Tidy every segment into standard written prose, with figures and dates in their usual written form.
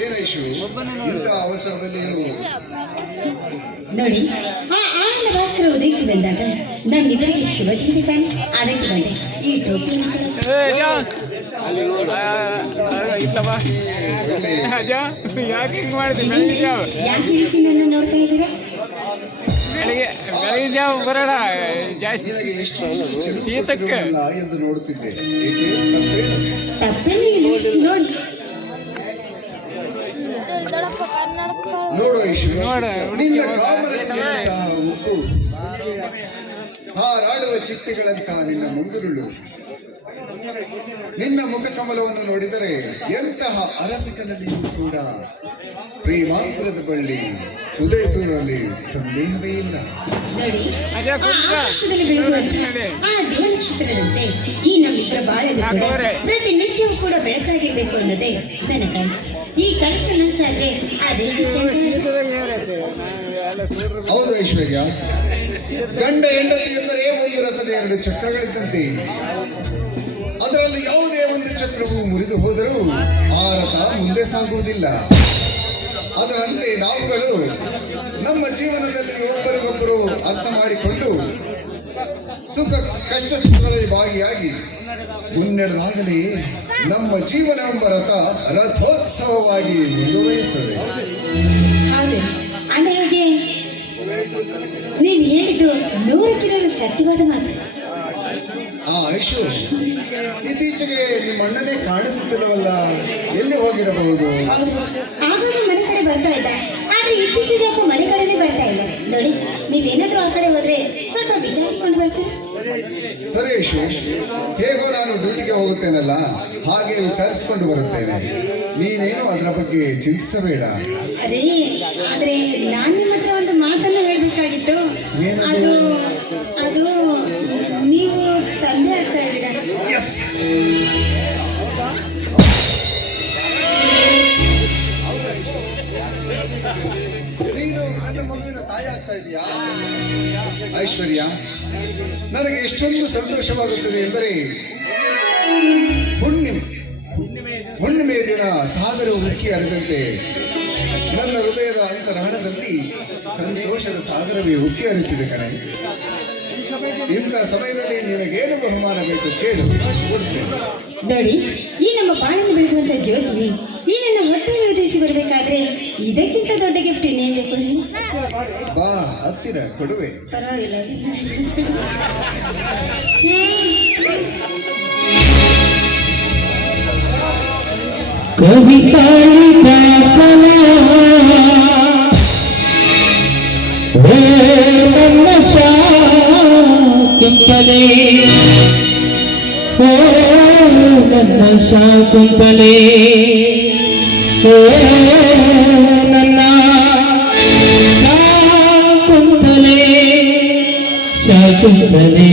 ಏನೈಶು ಇಂಥ ಅವಸರದಲ್ಲಿ ನೋಡಿ, ಆ ಆನಂದ ಭಾಸ್ಕರ ಉದಯಿಸಿ ಬಂದಾಗ ನಮ್ಮಿಬ್ಬರಿಗೆ ಶುಭ ತಾನೆ. ಅದಕ್ಕೆ ಬಂದೆ ಈ ಟೋಪಿ ಯಾಕೆ ಹಿಂಗ್ ಮಾಡ್ತೀನಿ? ಯಾಕೆ ರೀತಿ ನನ್ನ ನೋಡ್ತಾ ಇದ್ದೀರಾ? ಬೆಳಗಿನ ಜಾವ ಬರೋಣ ಜಾಸ್ತಿ ಶೀತಕ್ಕೆ ಎಂದು ನೋಡುತ್ತಿದ್ದೆ. ತಪ್ಪೇನು ಇಲ್ಲ ನೋಡಿ. ನೋಡು ಐಶು, ನಿನ್ನ ಕಾಮರಕ್ಕಿಂತ ಉಕ್ಕು ಹಾರಾಡುವ ಚಿಟ್ಟೆಗಳಂತಹ ನಿನ್ನ ಮುಂಗುರುಳು, ನಿನ್ನ ಮುಖಕಮಲವನ್ನು ನೋಡಿದರೆ ಎಂತಹ ಅರಸಿಕನಲ್ಲಿಯೂ ಕೂಡ ಪ್ರೇಮಾಂತರದ ಬಳ್ಳಿ ಉದಯಿಸುವುದರಲ್ಲಿ ಸಂದೇಹವೇ ಇಲ್ಲ. ನೋಡಿ, ಆಕಾಶದಲ್ಲಿ ಬೆಳೆಯುವಂತಹ ಆ ದಿವ ನಕ್ಷತ್ರದಂತೆ ಈ ನಮ್ಮಿಬ್ಬರ ಬಾಳಲ್ಲಿ ಕೂಡ ಪ್ರತಿನಿತ್ಯವೂ ಕೂಡ ಬೆಳಕಾಗಿರ್ಬೇಕು ಅನ್ನೋದೇ ನನ್ನ ಕನಸು. ಈ ಕನಸು ನನಸಾದ್ರೆ ಅದೆಷ್ಟು ಚಂದ. ಹೌದು ಐಶ್ವರ್ಯ, ಗಂಡ ಹೆಂಡತಿ ಎಂದರೆ ಒಂದು ರಥದ ಎರಡು ಚಕ್ರಗಳಿದ್ದಂತೆ. ಅದರಲ್ಲಿ ಯಾವುದೇ ಒಂದು ಚಕ್ರವು ಮುರಿದು ಹೋದರೂ ಆ ರಥ ಮುಂದೆ ಸಾಗುವುದಿಲ್ಲ. ಅದರಂತೆ ನಾವುಗಳು ನಮ್ಮ ಜೀವನದಲ್ಲಿ ಒಬ್ಬರಿಗೊಬ್ಬರು ಅರ್ಥ ಮಾಡಿಕೊಂಡು ಸುಖ ಕಷ್ಟ ಸುಖಗಳಲ್ಲಿ ಭಾಗಿಯಾಗಿ ಮುನ್ನಡೆದಾಗಲೇ ನಮ್ಮ ಜೀವನ ಎಂಬ ರಥ ರಥೋತ್ಸವವಾಗಿ ಮುಂದುವರಿಯುತ್ತದೆ. ಹೌದು, ಅಂದಹಾಗೆ ನೀವು ಹೇಳಿದ್ದು 100% ಸತ್ಯವಾದ ಮಾತು. ಐಶು, ಇತ್ತೀಚೆಗೆ ನಿಮ್ಮ ಅಣ್ಣನೇ ಕಾಣಿಸುತ್ತಿಲ್ಲವಲ್ಲ, ಎಲ್ಲಿ ಹೋಗಿರಬಹುದು? ಆಗಾಗ ಮನೆ ಕಡೆ ಬರ್ತಾ ಇದ್ದ, ಆದ್ರೆ ಇತ್ತೀಚೆಗೆ ಮನೆ ಕಡೆನೇ ಬರ್ತಾ ಇಲ್ಲ. ನೋಡಿ, ನೀವೇನಾದ್ರೂ ಆ ಕಡೆ ಹೋದ್ರೆ ಸ್ವಲ್ಪ ವಿಚಾರಿಸ್ಕೊಂಡು ಬರ್ತೀರಾ? ಸರಿ ಐಶು, ಹೇಗೋ ನಾನು ಡ್ಯೂಟಿಗೆ ಹೋಗುತ್ತೇನಲ್ಲ, ಹಾಗೆ ವಿಚಾರಿಸಿಕೊಂಡು ಬರುತ್ತೇನೆ. ನೀನೇನು ಅದರ ಬಗ್ಗೆ ಚಿಂತಿಸಬೇಡ. ಅರೇ, ಆದ್ರೆ ನಾನು ನಿಮ್ಮ ಹತ್ರ ಒಂದು ಮಾತನ್ನು ಹೇಳ್ಬೇಕಾಗಿತ್ತು. ಅದು ನೀವು ತಂದೆ ಆಗ್ತಾ ಇದ್ದೀರಾ. ನೀನು ನನ್ನ ಮಗುವಿನ ತಾಯಿ ಆಗ್ತಾ ಇದೀಯಾ? ಐಶ್ವರ್ಯ, ನನಗೆ ಎಷ್ಟೊಂದು ಸಂತೋಷವಾಗುತ್ತದೆ ಎಂದರೆ ಹುಣ್ಣಿಮೆ ದಿನ ಸಾಗರ ಉಕ್ಕಿ ಹರಿದಂತೆ ನನ್ನ ಹೃದಯದ ಅಂತರಾಳದಲ್ಲಿ ಸಂತೋಷದ ಸಾಗರವೇ ಉಕ್ಕಿ ಹರಿಯುತ್ತಿದೆ ಕಣೆ. ಇಂಥ ಸಮಯದಲ್ಲಿ ನಿನಗೇನು ಬಹುಮಾನ ಬೇಕು ಕೇಳು, ಕೊಡ್ತೇನೆ. ನೋಡಿ, ಈ ನಮ್ಮ ಬಾಳನ್ನು ಬೆಳೆಯುವಂತ ಜ್ಯೋತಿನಿ ಈ ನನ್ನ ಹೊಟ್ಟೆಯನ್ನು ಉದಿಸಿ ಬರಬೇಕಾದ್ರೆ ಇದಕ್ಕಿಂತ ದೊಡ್ಡ ಗಿಫ್ಟ್ ಇನ್ನೇನು ಬೇಕು? ಬಾ, ಹತ್ತಿರ ಕೊಡುವೆ. ಪರವಾಗಿಲ್ಲ. ನನ್ನ ಶಾಕುಂತಲೆ, ಓ ನನ್ನ ಶಾಕುಂತಲೆ, ಓ ನನ್ನ ಶಾಕುಂತಲೆ, ಶಾಕುಂತಲೆ.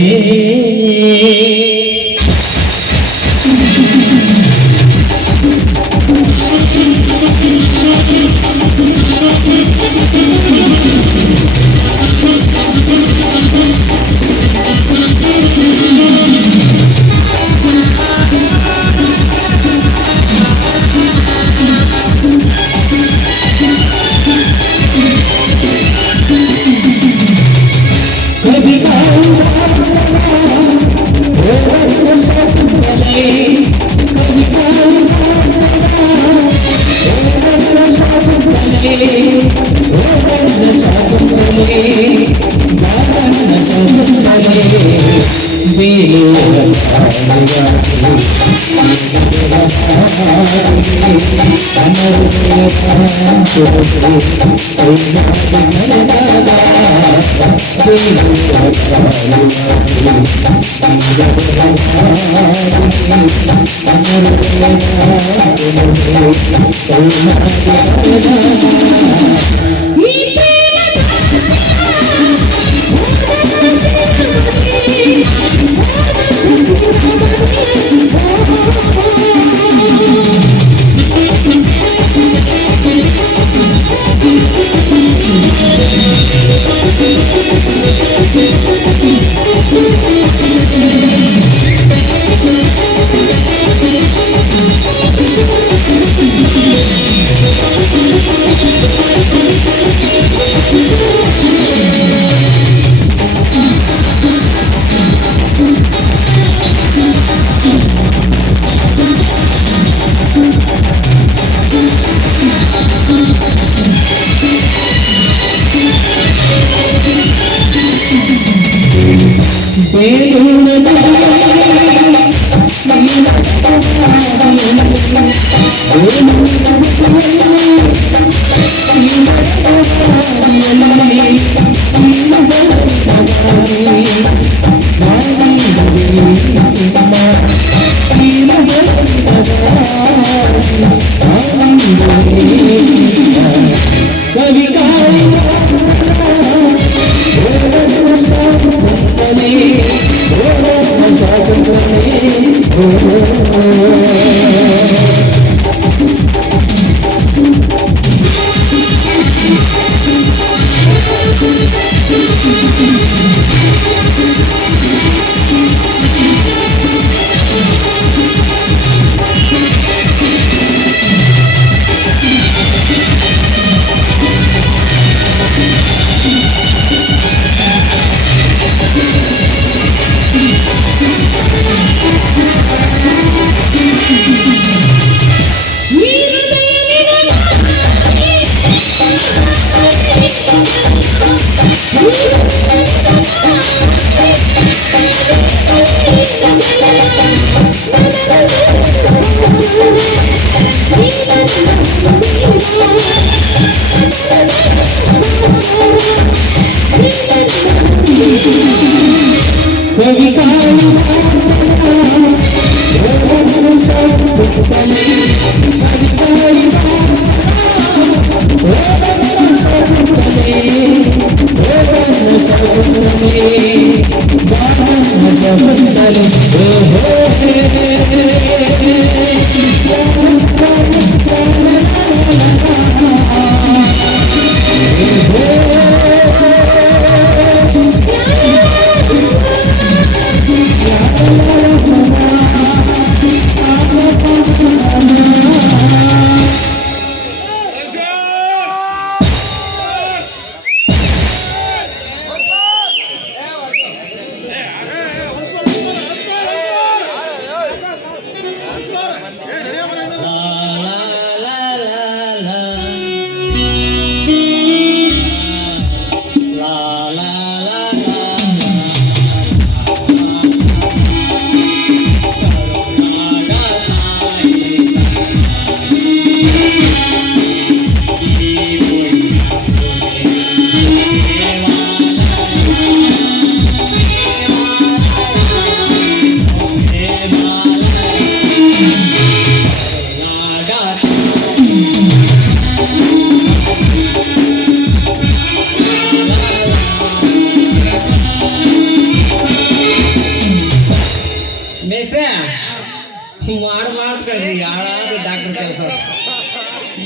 ಮಾಡ್ಕಳ್ರಿ ಯಾರಾದ್ರೂ ಡಾಕ್ಟರ್ ಕೆಲಸ.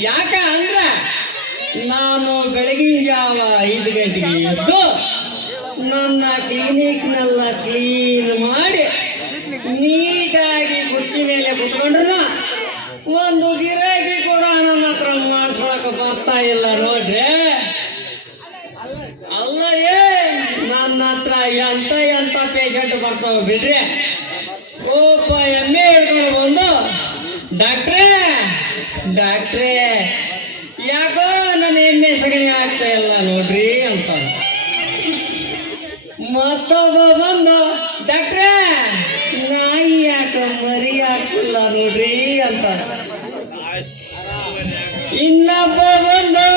ಯಾಕ ಅಂದ್ರ ನಾನು ಬೆಳಗಿನ ಜಾವ 5 ಗಂಟೆಗೆ ಎದ್ದು ನನ್ನ ಕ್ಲಿನಿಕ್ನೆಲ್ಲ ಕ್ಲೀನ್ ಮಾಡಿ ನೀಟಾಗಿ ಕುರ್ಚಿ ಮೇಲೆ ಕುತ್ಕೊಂಡ್ರು ಒಂದು ಗಿರಾಕಿ ಕೂಡ ನನ್ನ ಹತ್ರ ಮಾಡಿಸ್ಕೊಳಕ ಬರ್ತಾ ಇಲ್ಲ ನೋಡ್ರಿ. ಅಲ್ಲ ನನ್ನ ಹತ್ರ ಎಂತ ಪೇಷಂಟ್ ಬರ್ತಾವ ಬಿಡ್ರಿ. ಒಬ್ಬ ಎಮ್ಮೆ ಹೇಳ್ಕೊಂಡು ಬಂದು ಡಾಕ್ಟ್ರೇ ಯಾಕೋ ನನ್ನ ಎಮ್ಮೆ ಸಗಣಿ ಆಗ್ತಾ ಇಲ್ಲ ನೋಡ್ರಿ ಅಂತ. ಮತ್ತೊಬ್ಬ ಬಂದು ಡಾಕ್ಟ್ರೇ ನಾಯಿ ಯಾಕ ಮರಿ ಆಗ್ತಿಲ್ಲ ನೋಡ್ರಿ ಅಂತ. ಇನ್ನೊಬ್ಬ ಬಂದು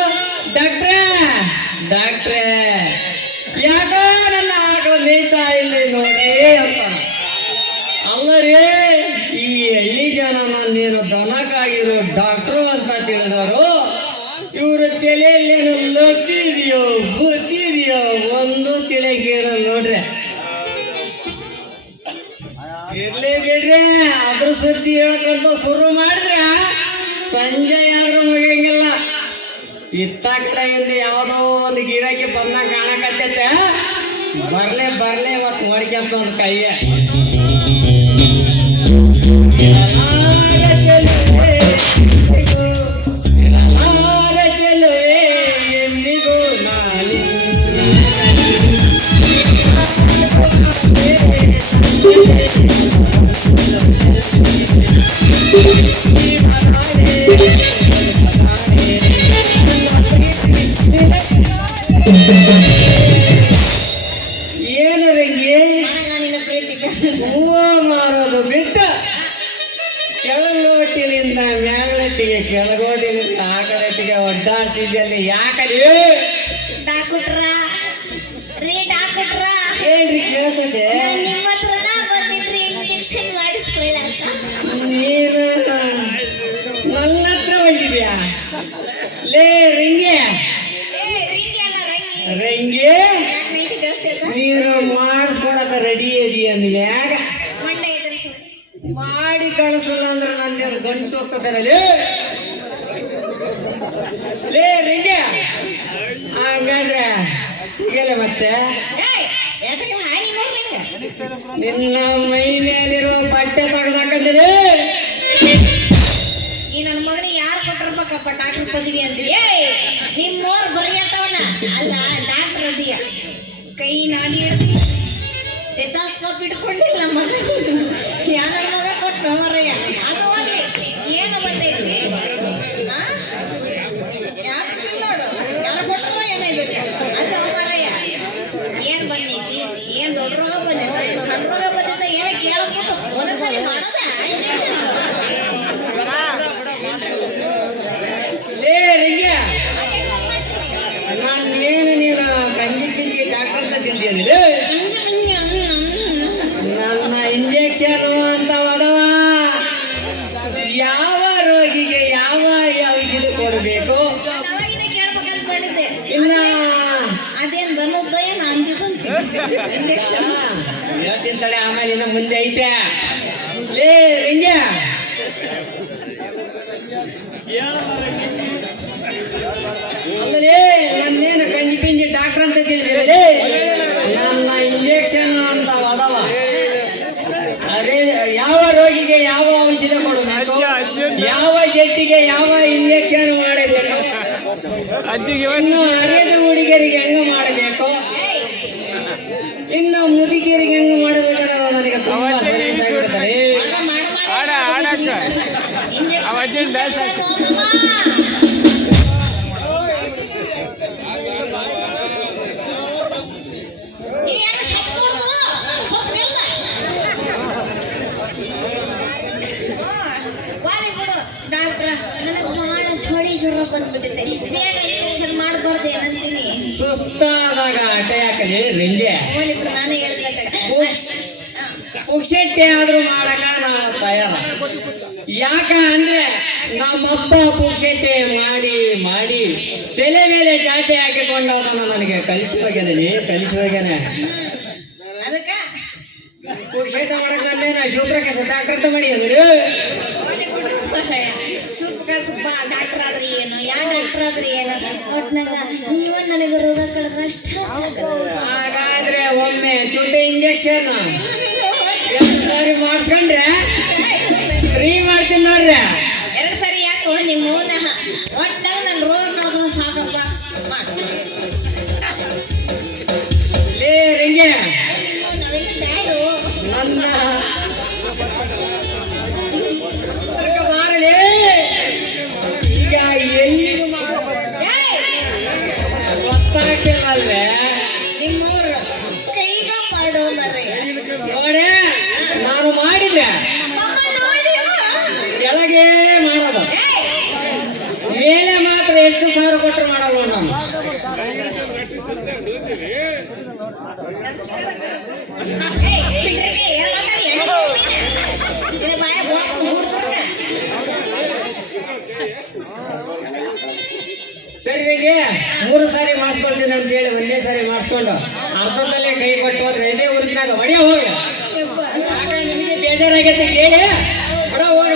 ಡಾಕ್ಟ್ರೇ ಯಾಕೋ ನನ್ನ ಆಕಳ ಮೇಯ್ತಾ ಇಲ್ಲ ನೋಡ್ರಿ ಅಂತ. ಅಲ್ಲರೇ ಈ ಹಳ್ಳಿ ಜನ ನಾನೇನು ದನಕ್ಕಾಗಿರೋ ಡಾಕ್ಟ್ರು ಅಂತ ತಿಳಿದವರು, ಇವ್ರ ತಲೆಯಲ್ಲೇನು ಲತ್ತಿದೆಯೋ ಬುತ್ತಿದೆಯೋ ಒಂದು ತಿಳಿಗಿರ ನೋಡ್ರಿ. ಇರ್ಲಿ ಬಿಡ್ರಿ, ಅದ್ರ ಸುದ್ದಿ ಹೇಳ್ಕೊಂತ ಶುರು ಮಾಡಿದ್ರೆ ಸಂಜೆ ಆದ್ರೂ ಮುಗಿಯಂಗಿಲ್ಲ. ಇತ್ತ ಕಡೆಯಿಂದ ಯಾವುದೋ ಒಂದು ಗಿರಾಕಿ ಬಂದಾಗ ಕಾಣಕತ್ತೈತೆ. ಬರ್ಲೆ ಇವತ್ತು ನೋಡ್ಕೊಂತ ಒಂದು ಕೈಯ ಎಂದಿಗೂ ನಾಲಿ ಹೂವು ಮಾರೋದು ಬಿಟ್ಟು ಕೆಳಗೋಟಿಲಿಂದ ಮ್ಯಾಗಳಟ್ಟಿಗೆ ಕೆಳಗೋಟಿಲಿಂದ ಆಕಳಟ್ಟಿಗೆ ಒಡ್ಡಾಡ್ತಿದ್ದಲ್ಲಿ ಯಾಕಲಿ ಡಾಕ್ಟ್ರ ರೀ ಡಾಕ್ಟ್ರ ಏನ್ರಿ ಕೇಳ್ತದೆ ನಿಮ್ಮ ಹತ್ರನ ಬಂದಿದ್ರಿ ಇಂಜೆಕ್ಷನ್ ಮಾಡಿಸ್ಕೊಳ್ಳಾಕ. ನೀನು ನನ್ನ ಹತ್ರ ಬಂದಿದ್ಯಾ ಲೇ ರಿಂಗೆ ರಂಗಿ ನೀನು ಮಾಡಿಸ್ಕೊಳಕ ರೆಡಿ ಇದೀಯ ಅಂದ್ಮ್ಯಾಗ ಮಾಡಿ ಕಳಿಸಲ್ಲ ಅಂದ್ರೆ ನಂದೇನು ಗಂಟು ಹೋಗ್ತದಲ್ಲ ಲೇ ರಿಂಗೆ ಹಂಗಾದ್ರೆ ಈಗಲ್ಲ ಮತ್ತೆ ನಿನ್ನ ಮೈ ಮೇಲಿರೋ ಬಟ್ಟೆ ತೆಗೆದಾಕಂದ್ರೆ ಈ ನನ್ನ ಮಗನಿಗೆ ಯಾರು ಕೊಟ್ಟಿರ್ಬೇಕಪ್ಪ ಡಾಕ್ಟರ್ ಪದವಿ ಅಂದ್ರಿ ನಿಮ್ಮೋರ್ ಬರೆಯತ್ತವನ ಅಲ್ಲ ಡಾಕ್ಟರ್ ಅದೀಯ ಕೈ ನಾಡಿ ಹಿಡ್ದು ಟೆತಾಸ್ಕೋಪ್ ಇಟ್ಕೊಂಡಿಲ್ಲ ನಮ್ಮ ಮಗ ಯಾರ ಮಗ ಕೊಟ್ಟು ಮರಯ್ಯ ಅದು ಹೋಗ್ರಿ ಏನು ಬಂದೈತಿ ನೋಡು ಯಾರು ಕೊಟ್ಟರು ಏನಾಯ್ತು ಅದು ಮರಯ್ಯ ಏನ್ ಬಂದೈತಿ ಏನ್ ದೊಡ್ಡ ರೋಗ ಬಂದೈತೆ ಸಣ್ಣ ರೋಗ ಬಂದೈತೆ ಏನೋ ಕೇಳ್ಬಿಟ್ಟು ಒಂದೊಂದ್ಸರಿ ಮಾಡೋದ ಲೇ ರಿಂಗೆ ನಾನೇನು ನೀನು ಕಂಜಿ ಪಿಂಜಿ ಡಾಕ್ಟರ್ ಅಂತ ತಿಳಿದಿಲ್ಲ ನನ್ನ ಇಂಜೆಕ್ಷನ್ ಅಂತ ಅದಾವ ಯಾವ ರೋಗಿಗೆ ಯಾವ ಔಷಧಿ ಕೊಡಬೇಕು ಅವಾಗಿನ ಕೇಳ್ಬೇಕಂತ ಮಾಡಿದ್ದೆ ಇನ್ನ ಅದೇನ್ ಬಂದದ್ದು ಏನು ಅಂದಿದಂತೆ ಇಂಜೆಕ್ಷನ್ ಹೇಳ್ತೀನಿ ತಡೆ ಆಮೇಲೆ ಇನ್ನು ಮುಂದೆ ಐತೆ ಲೇ ರಿಂಗೆ ಅಲ್ಲಲೇ ನನ್ನೇನು ಕಂಜಿ ಪಿಂಜಿ ಡಾಕ್ಟರ್ ಅಂತ ತಿಳಿದಿರಲೇ ನನ್ನ ಇಂಜೆಕ್ಷನ್ ಅಂತ ಅದಾವ ಅದೇ ಯಾವ ರೋಗಿಗೆ ಯಾವ ಔಷಧ ಕೊಡಬೇಕು ಯಾವ ಜಟ್ಟಿಗೆ ಯಾವ ಇಂಜೆಕ್ಷನ್ ಮಾಡಬೇಕು ಅಜ್ಜಿಗೆ ಇನ್ನು ಅರೆದ ಹುಡುಗಿಯರಿಗೆ ಹೆಂಗ ಮಾಡಬೇಕು ಇನ್ನು ಮುದುಕಿಯರಿಗೆ ಹೆಂಗ ಮಾಡಬೇಕನ್ನೋದು ನನಗೆ ತುಂಬಾ ಸರಿಯಾಗಿ ಆಗಿಬಿಡ್ತಾರೆ ಆಡಕ್ಕ ಅವ ಅಜ್ಜಿನ ಡ್ಯಾನ್ಸ್ ಡಾಕ್ಟ್ರ ನನಗೆ ಬಹಳ ಸೊಳಿ ಜ್ವರ ಬಂದ್ಬಿಟ್ಟಿದೆ ಬೇಗ ಇಂಜೆಕ್ಷನ್ ಮಾಡಬಾರ್ದು ಏನಂತೀನಿ ಸುಸ್ತಾದಾಗ ಆಟ ಯಾಕಲಿ ರಿಂಗೆ ಬಿಡು ನಾನೇ ಹೇಳ್ಬೇಕಾಗ ಪುಕ್ಷೆಟ್ಟೆ ಆದ್ರೂ ಮಾಡಕ ನಾವು ತಯಾರ ಯಾಕ ಅಂದ್ರೆ ನಮ್ಮಪ್ಪ ಪುಕ್ಷೆಟ್ಟೆ ಮಾಡಿ ಮಾಡಿ ತಲೆ ಮೇಲೆ ಚಾಟೆ ಹಾಕಿಕೊಂಡವನು ನನಗೆ ಕಲಿಸಿ ಹೋಗ್ಯಾನೆ ಅದಕ್ಕ ಪುಕ್ಷೆಟ್ಟೆ ಮಾಡಕ್ ನನ್ನೇನ ಶಿವಪ್ರಕಾಶ ಡಾಕ್ಟರ್ ಅಂತ ಮಾಡಿ ಅಂದ್ರೆ ಸುಪ್ಪ ಡಾಕ್ಟರ್ ಆದ್ರೆ ಏನು ಯಾವ ಡಾಕ್ಟರ್ ಆದ್ರೆ ಏನು ಒಟ್ನಾಗ ನೀವ ನನಗೆ ರೋಗ ಕಳೆದ್ರೆ ಅಷ್ಟೇ ಹಾಗಾದ್ರೆ ಒಮ್ಮೆ ಚುಟ್ಟಿ ಇಂಜೆಕ್ಷನ್ ಎರಡು ಸಾರಿ ಮಾಡಿಸ್ಕೊಂಡ್ರೆ ಫ್ರೀ ಮಾಡ್ತೀನಿ ನೋಡ್ರಿ ಎರಡು ಸರಿ ಯಾಕೋ ನಿಮ್ಮ ಒಟ್ನಾಗ ನನ್ನ ರೋಗ ಕಳೆದ್ರೆ ಸಾಕಪ್ಪ ಲೇ ರಿಂಗೆ ನಾವೆಲ್ಲ ಬ್ಯಾಡು ನನ್ನ ಮಾಡಲಿ ಈಗ ಎಲ್ಲಿಗೂ ಗೊತ್ತಾಗ್ತಿಲ್ಲಲ್ವೇ ನಿಮ್ಮೂರು ಕೈಗ ಮಾಡೋ ಮರಯ್ಯ ನೋಡೆ ನಾನು ಮಾಡಿದ್ದೆ ಕೆಳಗೆ ಮಾಡೋದು ಮೇಲೆ ಮಾತ್ರ ಎಷ್ಟು ಸಾವಿರ ಕೊಟ್ಟರು ಮಾಡಲ್ಲ ನಾನು ಸರಿ ಹೀಗೆ 3 ಸಾರಿ ಮಾಡಿಸ್ಕೊಳ್ತೀನಿ ಅಂತ ಹೇಳಿ ಒಂದೇ ಸಾರಿ ಮಾಡಿಸ್ಕೊಂಡು ಅರ್ಧದಲ್ಲೇ ಕೈ ಕೊಟ್ಟು ಹೋದ್ರೆ ಇದೇ ಊರಿನಾಗ ಹೊಡೆಯ ಹೋಗಿ ನಿಮಗೆ ಬೇಜಾರಾಗೈತೆ ಕೇಳಿ ಹೊಡ ಹೋಗ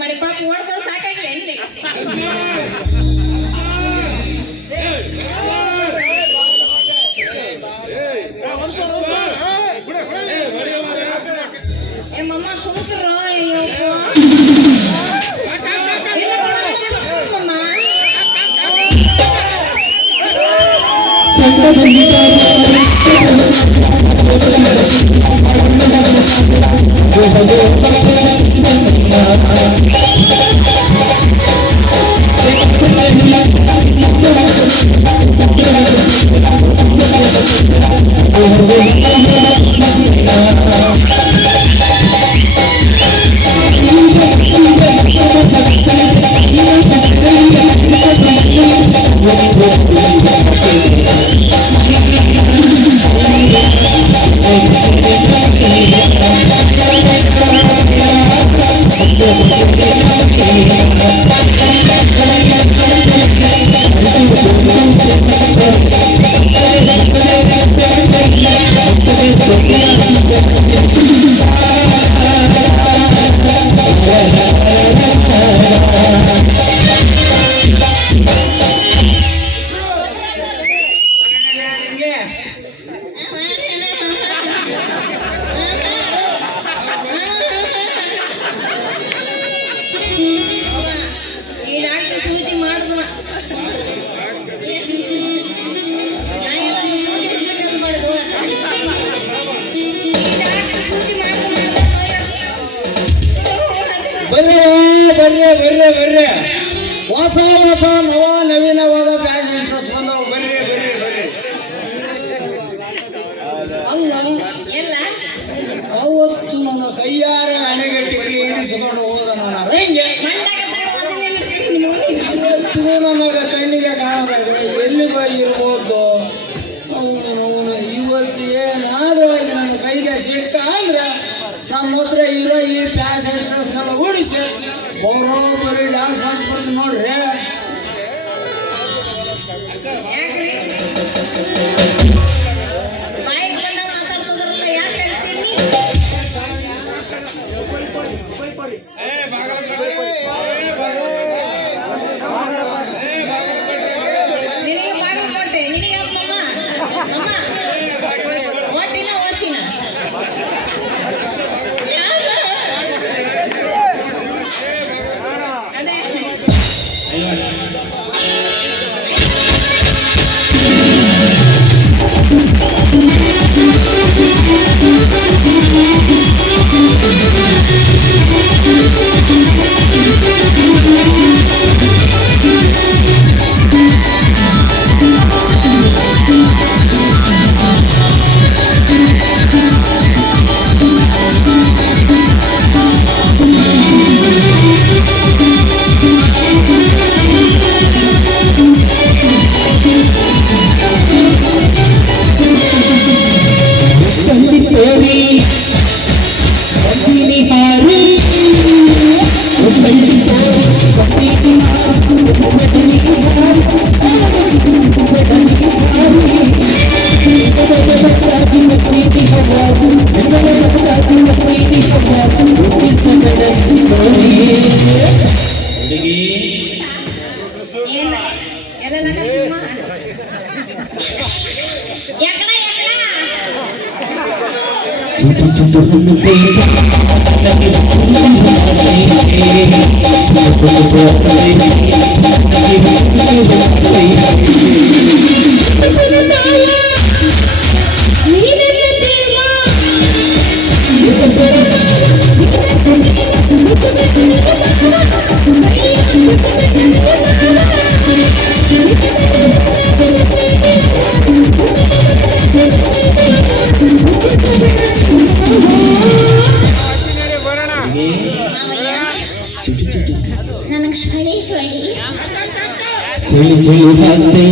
ಮಾಡಿ ಪಾಪ ಓಡ್ದವ್ರು ಸಾಕಾಗಿಲ್ಲ ಏನ್ರಿ? ಏ ಮಮ್ಮ ಸೂತ್ರ ಈ ಡಾಕ್ಟರ್ ಸೂಜಿ ಮಾಡಿದ್ವ ಬರ್ರಿ ಹೊಸ ನವೀನವಾದ ಫ್ಯಾಷನ್ ಡ್ರೆಸ್ ಬಂದವು. ಬರ್ರಿ ಅಲ್ಲ ಎಲ್ಲ ಅವತ್ತು ನನ್ನ ಕೈಯಾರ ಅಣೆಗಟ್ಟಿಗೆ ಇಡಿಸಿಕೊಂಡು ಹೋದ ನನ್ನ ರಂಗೆ ಇವತ್ತು ನನಗೆ ಕಣ್ಣಿಗೆ ಕಾಣಬೇಕು. ಎಲ್ಲಿಗೆ ಇರ್ಬೋದು ಅವನು ಇವತ್ತು ಏನಾದ್ರೂ ಆಗಿ ನನ್ನ ಕೈಗೆ ಸಿಕ್ಕ ಅಂದ್ರೆ ನಮ್ಮ ಹತ್ರ ಇರೋ ಈ ಫ್ಯಾಷನ್ ಡ್ರೆಸ್ನೆಲ್ಲ ಉಡಿಸಿ ಬರೋಬ್ಬರಿ ಡ್ಯಾನ್ಸ್ ಮಾಡಿಸ್ಕೊಂಡು ನೋಡ್ರಿ. ಬಾಯಿಗೆ ಬಂದ ಮಾತಾಡ್ತದ್ರಲ್ಲ ಯಾಕೆ ಹೇಳ್ತೀನಿ? ನಿನಗೆ ಬಾಗಿಲು ಕೊಟ್ಟೆ, ನಿನಗೆ ಎಲ್ಲ ಎಲ್ಲ ಎಕಡ ಬರೋಣ. ನನಗೆ ಶಳಿ ಚಳಿ ಚಳಿ ಬಂದೆ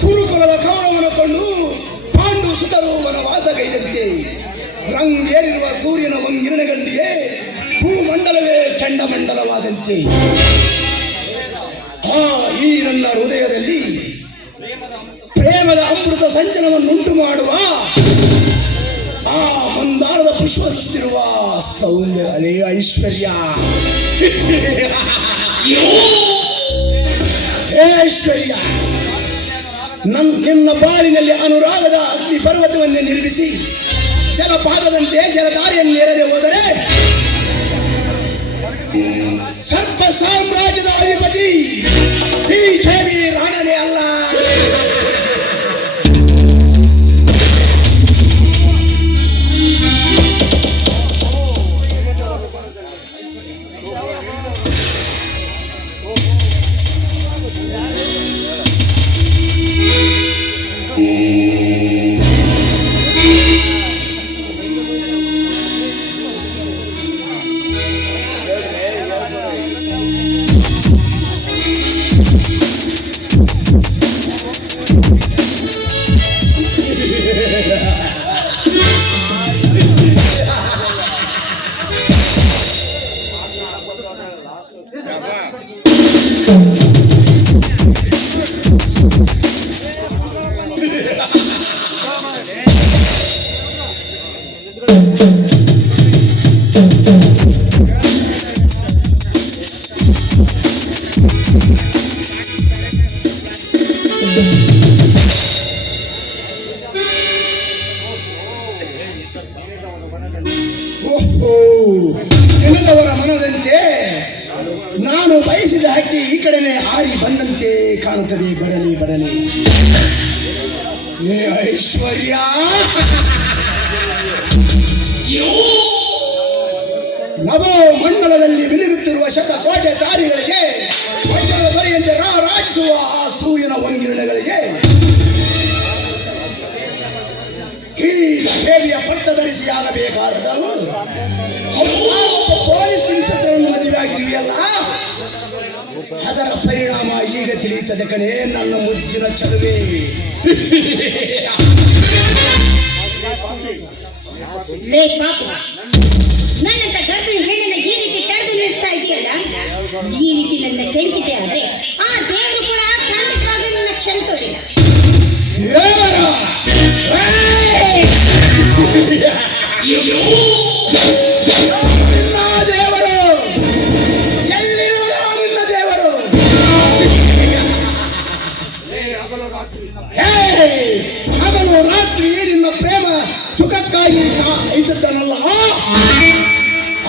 ಕುರುಕುಲದ ಕವಳವನ್ನು ಕೊಂಡು ಪಾಂಡು ಸುತರು ವನವಾಸಗೈದಂತೆ ರಂಗೇರಿರುವ ಸೂರ್ಯನ ವಂಗಿರಣಗಂಡಿಗೆ ಭೂಮಂಡಲವೇ ಚಂಡಮಂಡಲವಾದಂತೆ ಈ ನನ್ನ ಹೃದಯದಲ್ಲಿ ಪ್ರೇಮದ ಅಮೃತ ಸಂಚಲನವನ್ನುಂಟು ಮಾಡುವ ಆ ಮಂದಾರದ ಪುಷ್ಪಿಸುತ್ತಿರುವ ಸೌಂದರ್ಯ ಅದೇ ಐಶ್ವರ್ಯ ಹೇ ಐಶ್ವರ್ಯ, ನಿನ್ನ ಬಾಳಿನಲ್ಲಿ ಅನುರಾಗದ ಅಗ್ನಿ ಪರ್ವತವನ್ನೇ ನಿರ್ಮಿಸಿ ಜಲಪಾತದಂತೆ ಜಲಧಾರೆಯನ್ನೇರದೆ ಹೋದರೆ ಓಹೋ, ನೆನೆದವರ ಮನದಂತೆ ನಾನು ಬಯಸಿದ ಹಕ್ಕಿ ಈ ಕಡೆನೆ ಹಾರಿ ಬಂದಂತೆ ಕಾಣುತ್ತದೆ. ಬರಲಿ ಬರಲಿ. ಏ ಐಶ್ವರ್ಯ, ನಭೋ ಮಂಡಲದಲ್ಲಿ ಮಿನುಗುತ್ತಿರುವ ಶತಕೋಟೆ ದಾರಿಗಳಿಗೆ ವಜ್ರದ ದೊರೆಯಂತೆ ರಾರಾಜಿಸುವ ಆ ಸೂರ್ಯನ ವಂಗಿರಣಗಳಿಗೆ ಈ ದೇವಿಯ ಪಟ್ಟ ಧರಿಸಿ ಆಗಬೇಕಾದವು. ಪೊಲೀಸ್ ಇನ್ಸ್ಪೆಕ್ಟರ್ ಮದುವೆ ಆಗಿದೆಯಲ್ಲ, ಅದರ ಪರಿಣಾಮ ಈಗ ತಿಳಿಯುತ್ತದೆ ಕಣೆ ನನ್ನ ಮುದ್ದಿನ ಚಲುವೆ. ಲೇ ಪಾಪ, ನನ್ನಂತ ಗರ್ಭಿಣಿ ಹೆಣ್ಣಿನ ಈ ರೀತಿ ತಡೆದು ನಿಲ್ಲಿಸ್ತಾ ಇದೆಯಲ್ಲ, ಈ ರೀತಿ ನನ್ನ ಕೆಣಕಿದ್ದೆ ಆದ್ರೆ ಆ ದೇವರು ಕೂಡ ಖಂಡಿತವಾಗಿ ನನ್ನ ಕ್ಷಮಿಸೋದಿಲ್ಲ. ದೇವರ ನಿನ್ನ ದೇವರು ಎಲ್ಲಿರುವ ನಿನ್ನ ದೇವರು? ಹಗಲು ರಾತ್ರಿ ನಿನ್ನ ಪ್ರೇಮ ಸುಖಕ್ಕಾಗಿ ಇದ್ದದ್ದನಲ್ಲ,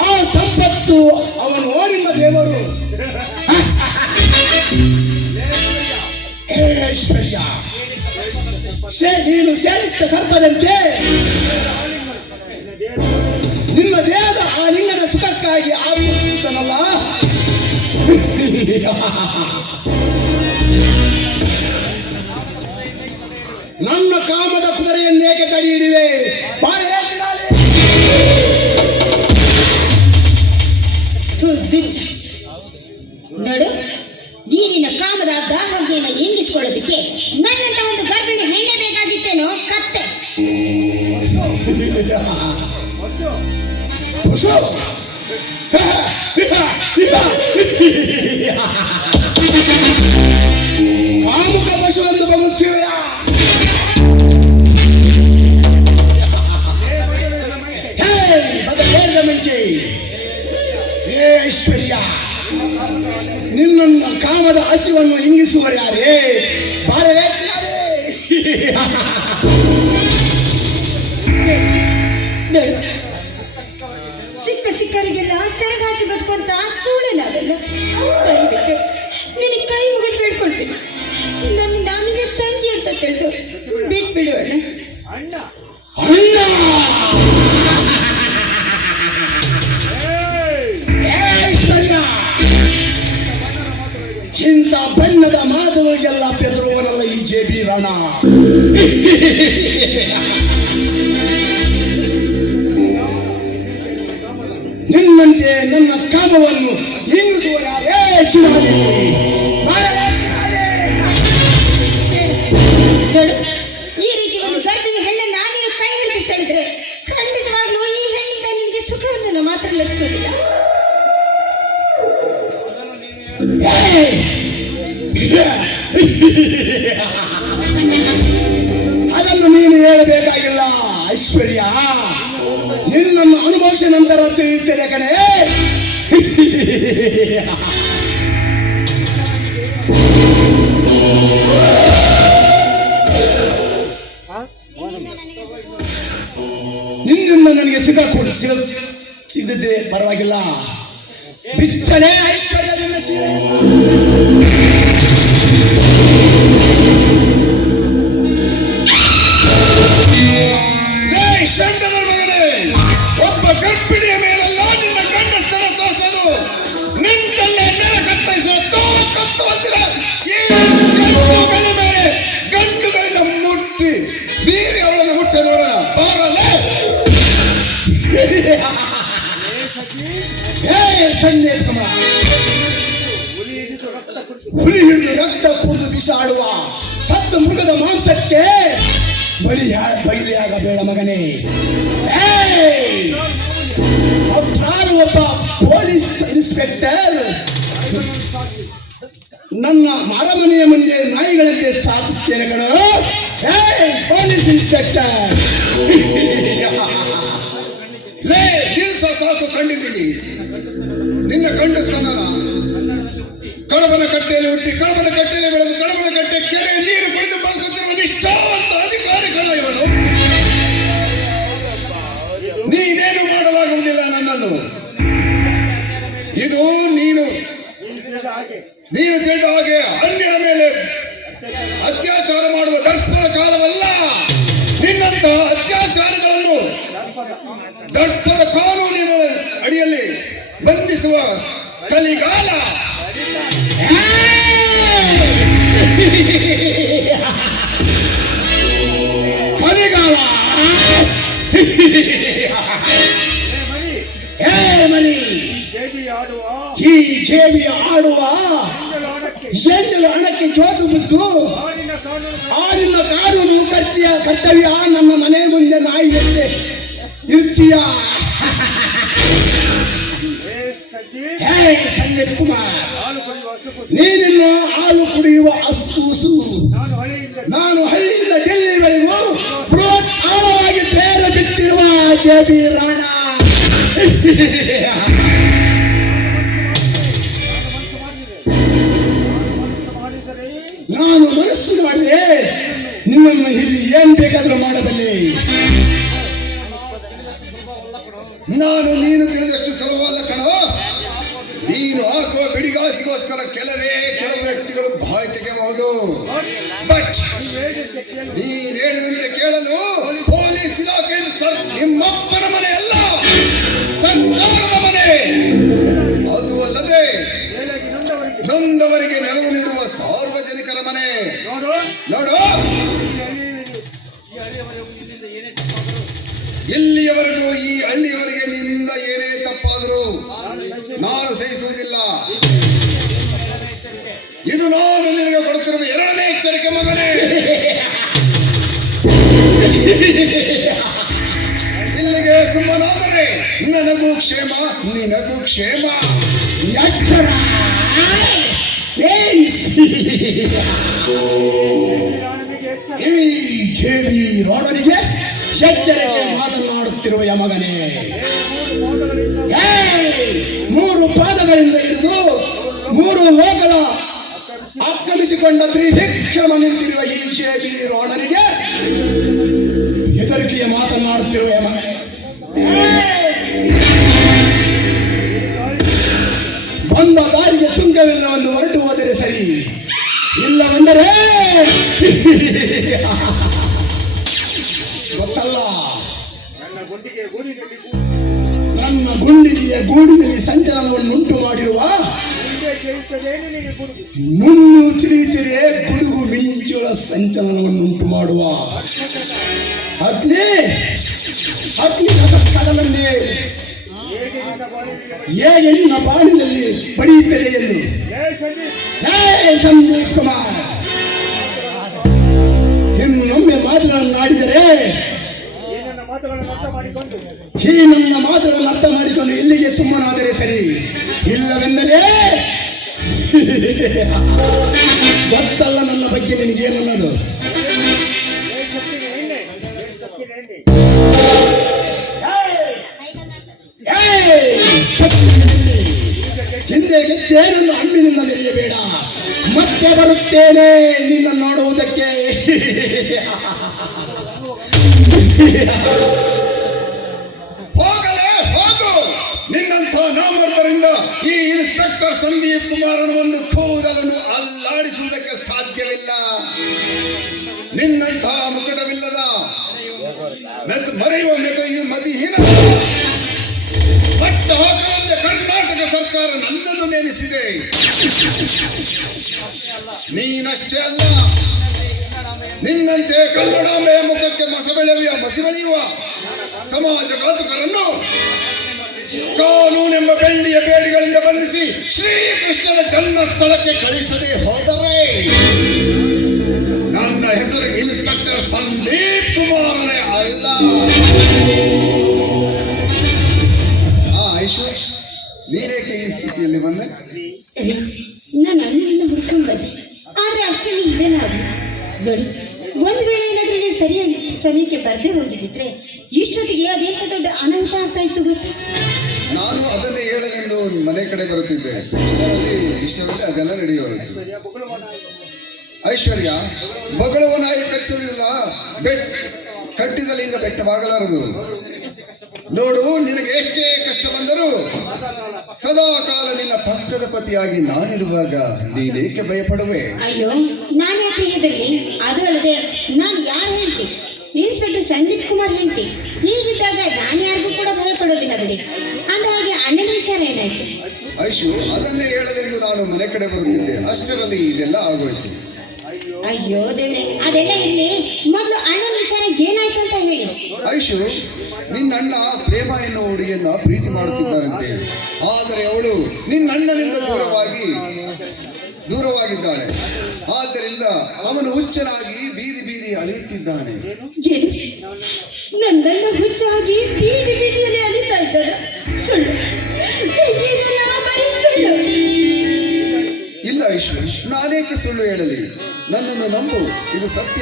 ಆ ಸಂಪತ್ತು ಅವನು ನಿನ್ನ ದೇವರು. ಐಶ್ವರ್ಯ, ನೀನು ಸೇರಿಸಿದ ಸರ್ಪದಂತೆ ನಿನ್ನ ದೇಹದ ಆ ಲಿಂಗನ ಸುಖಕ್ಕಾಗಿ ಆಗುತ್ತನಲ್ಲ. ನನ್ನ ಕಾಮದ ಕುದುರೆಯನ್ನೇಕೆ ತಡಿ ಹಿಡಿವೆ? ನೋಡು, ನೀರಿನ ಕಾಮದ ದಾಹವನ್ನು ಇಂಗಿಸಿಕೊಳ್ಳೋದಕ್ಕೆ ನನ್ನಂತ ಒಂದು ಗರ್ಭಿಣಿ ಹೆಣ್ಣೆ ಬೇಕಾಗಿತ್ತೇನೋ ಕತ್ತೆ. ಕಾಮುಕ ಪಶು ಎಂದು ಬರುತ್ತೀವ. ಬದಲೇರಿದ ಮುಂಚೆ ಐಶ್ವರ್ಯ, ನಿನ್ನ ಕಾಮದ ಹಸಿವನ್ನು ಇಂಗಿಸುವರು ಯಾರೇ? ಬಾರೇ ನೋಡು, ಸಿಕ್ಕರಿಗೆಲ್ಲ ಸೆರಗಾಸಿ ಬದುಕುವಂತ ಸುಳ್ಳೇನಾದಲ್ಲ. ದಯವಿಟ್ಟು ನಿನಗೆ ಕೈ ಮುಗಿದು ಬೇಡ್ಕೊಳ್ತೀನಿ, ನನಗೆ ತಂಗಿ ಅಂತ ತಿಳಿದು ಬಿಟ್ಬಿಡೋಣ. ಅಣ್ಣ, ಐಶ್ವರ್ಯ, ಇಂಥ ಬಣ್ಣದ ಮಾತುಗಳಿಗೆಲ್ಲ ಬೆದರುವನಲ್ಲ ಈ ಜೆ.ಬಿ. ರಾಣ. ನಿನ್ನಂತೆ ನನ್ನ ಕಾಮವನ್ನು ಇಂಗಿಸುವ ಯಾರೇ ಚಿರಾಲಿ? ನೋಡು, ಈ ರೀತಿ ಒಂದು ಗರ್ಭಿಣಿ ಹೆಣ್ಣನ್ನು ನಾನೇ ಕೈ ಹಿಡಿದು ಸೆಳೆದ್ರೆ ಖಂಡಿತವಾಗ್ಲೂ ಈ ಹೆಣ್ಣಿಂದ ನಿನಗೆ ಸುಖವನ್ನು ಮಾತ್ರ ಲಭಿಸೋದಿಲ್ಲ. ಅದನ್ನು ನೀನು ಹೇಳಬೇಕಾಗಿಲ್ಲ ಐಶ್ವರ್ಯ, ನಿನ್ನನ್ನು ಅನುಭವಿಸಿದ ನಂತರ ತಿಳಿಯುತ್ತೇನೆ ಕಣೆ. ನಿನ್ನಿಂದ ನನಗೆ ಸಿಗದಿದ್ರೆ ಪರವಾಗಿಲ್ಲ, ಬಿಚ್ಚನೆ ಐಶ್ವರ್ಯ ನಿನ್ನ ಸೀರೆ. ಒಬ್ಬ ಗರ್ಭಿಣಿಯ ಮೇಲೆಲ್ಲ ನಿನ್ನ ಗಂಡಸ್ತನ ತೋರಿಸೋದು, ನಿಂತಲ್ಲೇ ನೆಲ ಕತ್ತರಿಸೋ ಕತ್ತುವಂತಿರ ಗಂಡುಗಳ ಮೇಲೆ ಗಂಡುಗಳನ್ನ ಮುಟ್ಟಿ ಬೀರಿ ಅವಳನ್ನು ಮುಟ್ಟೆ ನೋಡೋಣ. ಬಾರಲೇ ಸಂದೇಶ ಹುಲಿ ಹಿಡಿದು ರಕ್ತ ಕುಡಿದು ಬಿಸಾಡುವ ಸತ್ತ ಮೃಗದ ಮಾಂಸಕ್ಕೆ ಬಲಿಯಾಗಬೇಡ ಮಗನೇ. ನಾನು ಒಬ್ಬ ಪೊಲೀಸ್ ಇನ್ಸ್ಪೆಕ್ಟರ್, ನನ್ನ ಅರಮನೆಯ ಮುಂದೆ ನಾಯಿಗಳಂತೆ ಸಾಕುತ್ತೇನೆ ಕಣ. Police inspector. ಕಂಡಿದ್ದೀನಿ. ನಿನ್ನ ಗಂಡಸ್ತನ ಕಡಬನ ಕಟ್ಟೆಯಲ್ಲಿ ಹುಟ್ಟಿ ಕಡಬನ ಕಟ್ಟೆಯಲ್ಲಿ ಬೆಳೆದು ಕಡಬನ ಕಟ್ಟೆ ಕೆರೆ ನೀರು ಕುಡಿದು ಬದುಕುತ್ತಿರುವ ನಿಷ್ಠಾವಂತ ಅಧಿಕಾರಿಗಳ ಇವನು. ನೀನೇನು ಮಾಡಲಾಗುವುದಿಲ್ಲ ನನ್ನನ್ನು. ಇದು ನೀನು ತಿಳಿದ ಹಾಗೆ ಅನ್ಯರ ಮೇಲೆ ಅತ್ಯಾಚಾರ ಮಾಡುವ ದರ್ಪದ ಕಾಲವಲ್ಲ. ನಿನ್ನಂತಹ ಅತ್ಯಾಚಾರಗಳನ್ನು ದರ್ಪದ ಕಾನೂನಿನ ಅಡಿಯಲ್ಲಿ ಬಂಧಿಸುವ ಕಲಿಗಾಲ. ಕಲಿಗಾಲ. ಹೇ ಮನಿ, ಈ ಜೇಬಿ ಆಡುವ ಎಂಜಲು ಹಣಕ್ಕೆ ಜೋತು ಬಿದ್ದು ಆಡಿನ ಕಾನೂನು ಕರ್ತವ್ಯ ನಮ್ಮ ಮನೆ ಮುಂದೆ ನಾಯಿಯಂತೆ ಇರ್ತೀಯ. ಹೇ ಸಂಜೀವ್ ಕುಮಾರ್, ನೀನಿನ್ನು ಹಾಲು ಕುಡಿಯುವ ಹಸು. ನಾನು ಹಳ್ಳಿಯಿಂದ ಡೆಲ್ಲಿವರೆಗೂ ಬೃಹತ್ ಆಳವಾಗಿ ಬೇರೆ ಬಿಟ್ಟಿರುವ ಜೇಬಿ ರಾಣ. ನಾನು ಮನಸ್ಸು ಮಾಡಿದ್ರೆ ನಿನ್ನನ್ನು ಇಲ್ಲಿ ಏನ್ ಬೇಕಾದ್ರೂ ಮಾಡಬಲ್ಲೆ. ನೀನು ತಿಳಿದಷ್ಟು ಸುಲಭವಲ್ಲ ಕಣ. ನೀನು ಹಾಕುವ ಬಿಡಿಗಾಸಿಗೋಸ್ಕರ ಕೆಲವು ವ್ಯಕ್ತಿಗಳು ಬಾಯಿ ತೆಗೆಯಬಹುದು. ಬಟ್ ನೀನು ಹೇಳಿದಂತೆ ಕೇಳಲು ಪೊಲೀಸ್ ಇಲಾಖೆ ನಿಮ್ಮಪ್ಪನ ಮನೆ ಅಲ್ಲ, ಸರ್ಕಾರದ ಮನೆ. ಅದು ಅಲ್ಲದೆ ನೊಂದವರಿಗೆ ನೆರವು ನೀಡುವ ಸಾರ್ವಜನಿಕರ ಮನೆ. ನೋಡು, ಇಲ್ಲಿಯವರೆಗೂ ಈ ಹಳ್ಳಿಯವರೆಗೆ ನಿನ್ನಿಂದ ಏನೇ ತಪ್ಪಾದರೂ ನಾನು ಸಹಿಸುವುದಿಲ್ಲ. ಇದು ನಾನು ನಿನಗೆ ಕೊಡುತ್ತಿರುವ 2ನೇ ಎಚ್ಚರಿಕೆ ಮಗನೇ. ಇಲ್ಲಿಗೆ ಸುಮ್ಮನಾದರೆ ನನಗೂ ಕ್ಷೇಮ, ನಿನಗೂ ಕ್ಷೇಮ. ಎಚ್ಚರ. ಈ ಜೇಬಿ ರೋಡರಿಗೆ ಎಚ್ಚರಿಕೆ ಮಾತನಾಡುತ್ತಿರುವ ಯಮಗನೇ. 3 ಪಾದಗಳಿಂದ ಹಿಡಿದು 3 ಲೋಕದ ಆಕ್ರಮಿಸಿಕೊಂಡ ತ್ರಿವಿಕ್ರಮ ನಿಂತಿರುವ ಈ ಜೇಬಿ ರೋಡರಿಗೆ ಹೆದರಿಕೆಯ ಮಾತನಾಡುತ್ತಿರುವ ಯಮಗನೇ. ಬಂದ ದಾರಿಗೆ ಸುಂಕವಿಲ್ಲವನ್ನು ಹೊರಟು ಹೋದರೆ ಸರಿ, ಇಲ್ಲವೆಂದರೆ ಗೊತ್ತಲ್ಲ. ನನ್ನ ಗುಂಡಿಗೆಯ ಗೂಡಿನಲ್ಲಿ ಸಂಚಲನವನ್ನು ಉಂಟು ಮಾಡಿರುವ ಮುನ್ನು ತಿಳಿಯುತ್ತಿದೆ ಗುಡುಗು ಮಿಂಚುಳ ಸಂಚಲನವನ್ನು ಉಂಟು ಮಾಡುವ ಅಗ್ನಿ ಕಡಲನ್ನೇ ಹೇಗೆ ನಿನ್ನ ಬಾಳಿನಲ್ಲಿ ಬಡಿಯುತ್ತದೆ ಎಂದು. ಸಂದೀಪ್ ಕುಮಾರ್, ಇನ್ನೊಮ್ಮೆ ಮಾತುಗಳನ್ನು ಆಡಿದರೆ ಈ ನನ್ನ ಮಾತುಗಳನ್ನು ಅರ್ಥ ಮಾಡಿಕೊಂಡು ಇಲ್ಲಿಗೆ ಸುಮ್ಮನಾದರೆ ಸರಿ, ಇಲ್ಲವೆಂದರೆ ಗೊತ್ತಲ್ಲ ನನ್ನ ಬಗ್ಗೆ ನಿನಗೇನನ್ನೋದು. ಹಿಂದೆ ಗೆದ್ದೇನೆಂದು ಅಮ್ಮಿನಿಂದ ಮೆರೆಯಬೇಡ. ಮತ್ತೆ ಬರುತ್ತೇನೆ ನಿನ್ನ ನೋಡುವುದಕ್ಕೆ. ಹೋಗಲೇ ಹೋಗು. ನಿನ್ನಂಥ ನಾಮರ್ದರಿಂದ ಈ ಇನ್ಸ್ಪೆಕ್ಟರ್ ಸಂದೀಪ್ ಕುಮಾರನ ಒಂದು ಕೂದಲನ್ನು ಅಲ್ಲಾಡಿಸುವುದಕ್ಕೆ ಸಾಧ್ಯವಿಲ್ಲ. ನಿನ್ನಂಥ ಮುಕುಟವಿಲ್ಲದ ಮರೆಯುವ ಮತಿಹೀನ ಬಟ್ಟ ಹಾಕುವಂತೆ ಕರ್ನಾಟಕ ಸರ್ಕಾರ ನನ್ನನ್ನು ನೇಮಿಸಿದೆ. ನೀನಷ್ಟೇ ಅಲ್ಲ, ನಿನ್ನಂತೆ ಕನ್ನಡಾಂಬೆಯ ಮುಖಕ್ಕೆ ಮಸಿಬೆಳೆಯುವ ಸಮಾಜಘಾತುಕರನ್ನು ಕಾನೂನೆಂಬ ಬೆಳ್ಳಿಯ ಬೇಡಿಗಳಿಂದ ಬಂಧಿಸಿ ಶ್ರೀಕೃಷ್ಣನ ಜನ್ಮಸ್ಥಳಕ್ಕೆ ಕಳಿಸದೆ ಹೋದರೆ ನನ್ನ ಹೆಸರು ಇನ್ಸ್ಪೆಕ್ಟರ್ ಸಂದೀಪ್ ಕುಮಾರನೇ ಅಲ್ಲ. ಐಶ್ವರ್ಯ, ನೀನೇಕೆ ಈ ಸ್ಥಿತಿಯಲ್ಲಿ ಬಂದೆ? ನಾನು ಅಲ್ಲಿಂದ ಹುಡ್ಕೊಂಡು ಬಂದೆ, ಆದ್ರೆ ಅಷ್ಟರಲ್ಲಿ ಇದೇ ನಾವು ನೋಡಿ. ಒಂದು ವೇಳೆ ಏನಾದ್ರೂ ನೀವು ಸರಿಯಾಗಿ ಸಮಯಕ್ಕೆ ಬರದೇ ಹೋಗಿದ್ರೆ ಇಷ್ಟೊತ್ತಿಗೆ ಅದೆಂತ ದೊಡ್ಡ ಅನಂತ ಆಗ್ತಾ ಇತ್ತು ಗೊತ್ತಾ? ನಾನು ಅದನ್ನೇ ಹೇಳಲೆಂದು ಮನೆ ಕಡೆ ಬರುತ್ತಿದ್ದೆ. ಇಷ್ಟರಲ್ಲಿ ಅದೆಲ್ಲ ನಡೆಯುವುದು. ಐಶ್ವರ್ಯ, ಬಗಳುವ ನಾಯಿ ಕಚ್ಚೋದಿಲ್ಲ, ಕಟ್ಟಿದಲ್ಲಿಂದ ಬೆಟ್ಟವಾಗಲಾರದು. ನೋಡು, ನಿನಗೆ ಎಷ್ಟೇ ಕಷ್ಟ ಬಂದರೂ ಸದಾ ಕಾಲ ನಿನ್ನ ಪಕ್ಕದ ಪತಿಯಾಗಿ ನಾನಿರುವಾಗ ನೀನೇಕೆ ಭಯಪಡುವೆ? ಅಯ್ಯೋ, ನಾನು ಯಾಕೆ ಹೆದರ್ಲಿ? ಅದು ಅಲ್ಲದೆ ನಾನು ಯಾರು ಹೇಳ್ತಿ? ಇನ್ಸ್ಪೆಕ್ಟರ್ ಸಂದೀಪ್ ಕುಮಾರ್ ಹೇಳ್ತಿ. ಹೀಗಿದ್ದಾಗ ನಾನು ಯಾರಿಗೂ ಕೂಡ ಭಯಪಡೋದಿಲ್ಲ ಬಿಡಿ. ಅಂದ ಹಾಗೆ ಅಣ್ಣನ ವಿಚಾರ ಏನಾಯ್ತು? ಐಶು, ಅದನ್ನೇ ಹೇಳಲೆಂದು ನಾನು ಮನೆ ಕಡೆ ಬರುತ್ತಿದ್ದೆ. ಅಷ್ಟರಲ್ಲಿ ಇದೆಲ್ಲ ಆಗೋಯ್ತು. ಅಯ್ಯೋ ದೇವ್ರೆ, ಅದೆಲ್ಲ ಇಲ್ಲಿ ಮೊದಲು ಅಣ್ಣನ ವಿಚಾರ ಏನಾಯ್ತು ಅಂತ ಹೇಳಿ. ಐಶು, ನಿನ್ನಣ್ಣ ಪ್ರೇಮ ಎನ್ನುವ ಹುಡುಗಿಯನ್ನ ಪ್ರೀತಿ ಮಾಡುತ್ತಿದ್ದಾರಂತೆ. ಆದರೆ ಅವಳು ನಿನ್ನಣ್ಣನಿಂದ ದೂರವಾಗಿದ್ದಾಳೆ. ಆದ್ದರಿಂದ ಅವನು ಹುಚ್ಚನಾಗಿ ಬೀದಿ ಬೀದಿ ಅಲಿಯುತ್ತಿದ್ದಾನೆ. ನನ್ನನ್ನು ಹುಚ್ಚಾಗಿ ಬೀದಿ ಬೀದಿಯಲ್ಲಿ ಅಲಿತಾ ಇದ್ದಾನೆ. ಸುಳ್ಳು, ಇದೆಲ್ಲ ಬರೀ ಸುಳ್ಳು. ಇಲ್ಲ ಐಶು, ನಾನೇಕೆ ಸುಳ್ಳು ಹೇಳಲಿ? ನನ್ನನ್ನು ನಂಬು, ಇದು ಸತ್ಯ.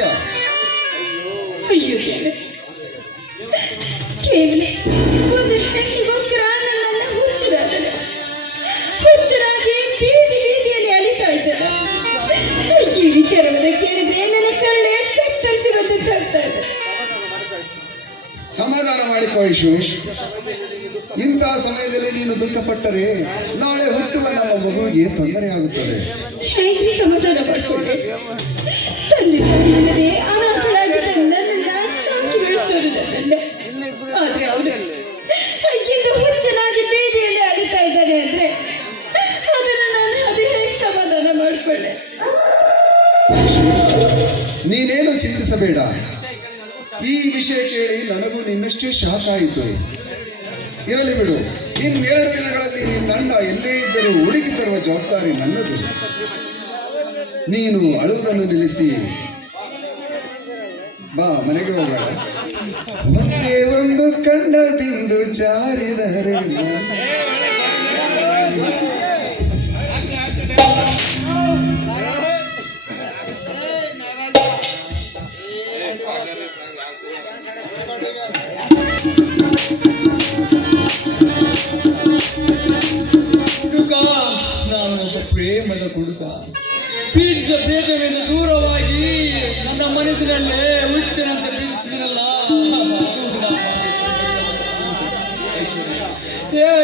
ಅಯ್ಯೋ ದೇವ್ರೆ, ಕೇವಲ ಒಂದು ಹೆಣ್ಣಿಗೋಸ್ಕರ ನನ್ನನ್ನು ಹುಚ್ಚರಾಗಿ ಬೀದಿ ಬೀದಿಯಲ್ಲಿ ಅಲಿತಾ ಇದ್ದಾರೆ. ಈ ವಿಚಾರವನ್ನು ಕೇಳಿದ್ರೆ ನನ್ನ ಕರುಣೆ ಕತ್ತರಿಸಿ ಬಂದಿತ್ತು ಆಗ್ತಾ ಇದೆ. ಸಮಾಧಾನ ಮಾಡಿಕೋ ಐಶು. ಇಂತಹ ಸಮಯದಲ್ಲಿ ನೀನು ದುಃಖಪಟ್ಟರೆ ನಾಳೆ ಹುಟ್ಟುವ ನಮ್ಮ ಮಗುವಿಗೆ ತೊಂದರೆ ಆಗುತ್ತದೆ. ಹೇಗೆ ಸಮಾಧಾನ ಮಾಡಿಕೊಂಡೆ? ತಂದೆ ತಾಯಿಲ್ಲದೆ ಅನಾಥಳಾಗಿದ್ದ ನನ್ನನ್ನ ಸಾಕಿ ಬೆಳೆಸ್ತವ್ರು ನನ್ನನ್ನ. ಆದ್ರೆ ಅವನು ಇಂದು ಹುಚ್ಚನಾಗಿ ಬೀದಿಯಲ್ಲಿ ಅಲಿತಾ ಇದ್ದಾನೆ ಅಂದ್ರೆ ಅದನ್ನ ನಾನು ಅದು ಹೇಗೆ ಸಮಾಧಾನ ಮಾಡಿಕೊಂಡೆ? ನೀನೇನು ಚಿಂತಿಸಬೇಡ. ಈ ವಿಷಯ ಕೇಳಿ ನನಗೂ ನಿನ್ನಷ್ಟೇ ಶಾಕ್ ಆಯಿತು. ಇರಲಿ ಬಿಡು, ಇನ್ನೆರಡು ದಿನಗಳಲ್ಲಿ ನಿನ್ನ ಅಣ್ಣ ಎಲ್ಲೇ ಇದ್ದರೂ ಹುಡುಕಿ ತರುವ ಜವಾಬ್ದಾರಿ ನನ್ನದು. ನೀನು ಅಳುವುದನ್ನು ನಿಲ್ಲಿಸಿ ಬಾ, ಮನೆಗೆ ಹೋಗೋಣ. ಒಂದೇ ಒಂದು ಕಣ್ಣ ಬಿಂದು ಜಾರಿದರೆ ನಾನು ಪ್ರೇಮದ ಹುಡುಗ. ಪ್ರೀತಿಸ ಪ್ರೇತವಿಂದ ದೂರವಾಗಿ ನನ್ನ ಮನಸ್ಸಿನಲ್ಲೇ ಹುಟ್ಟಿನಂತೆ ಪ್ರೀತಿಸಿದನಲ್ಲ.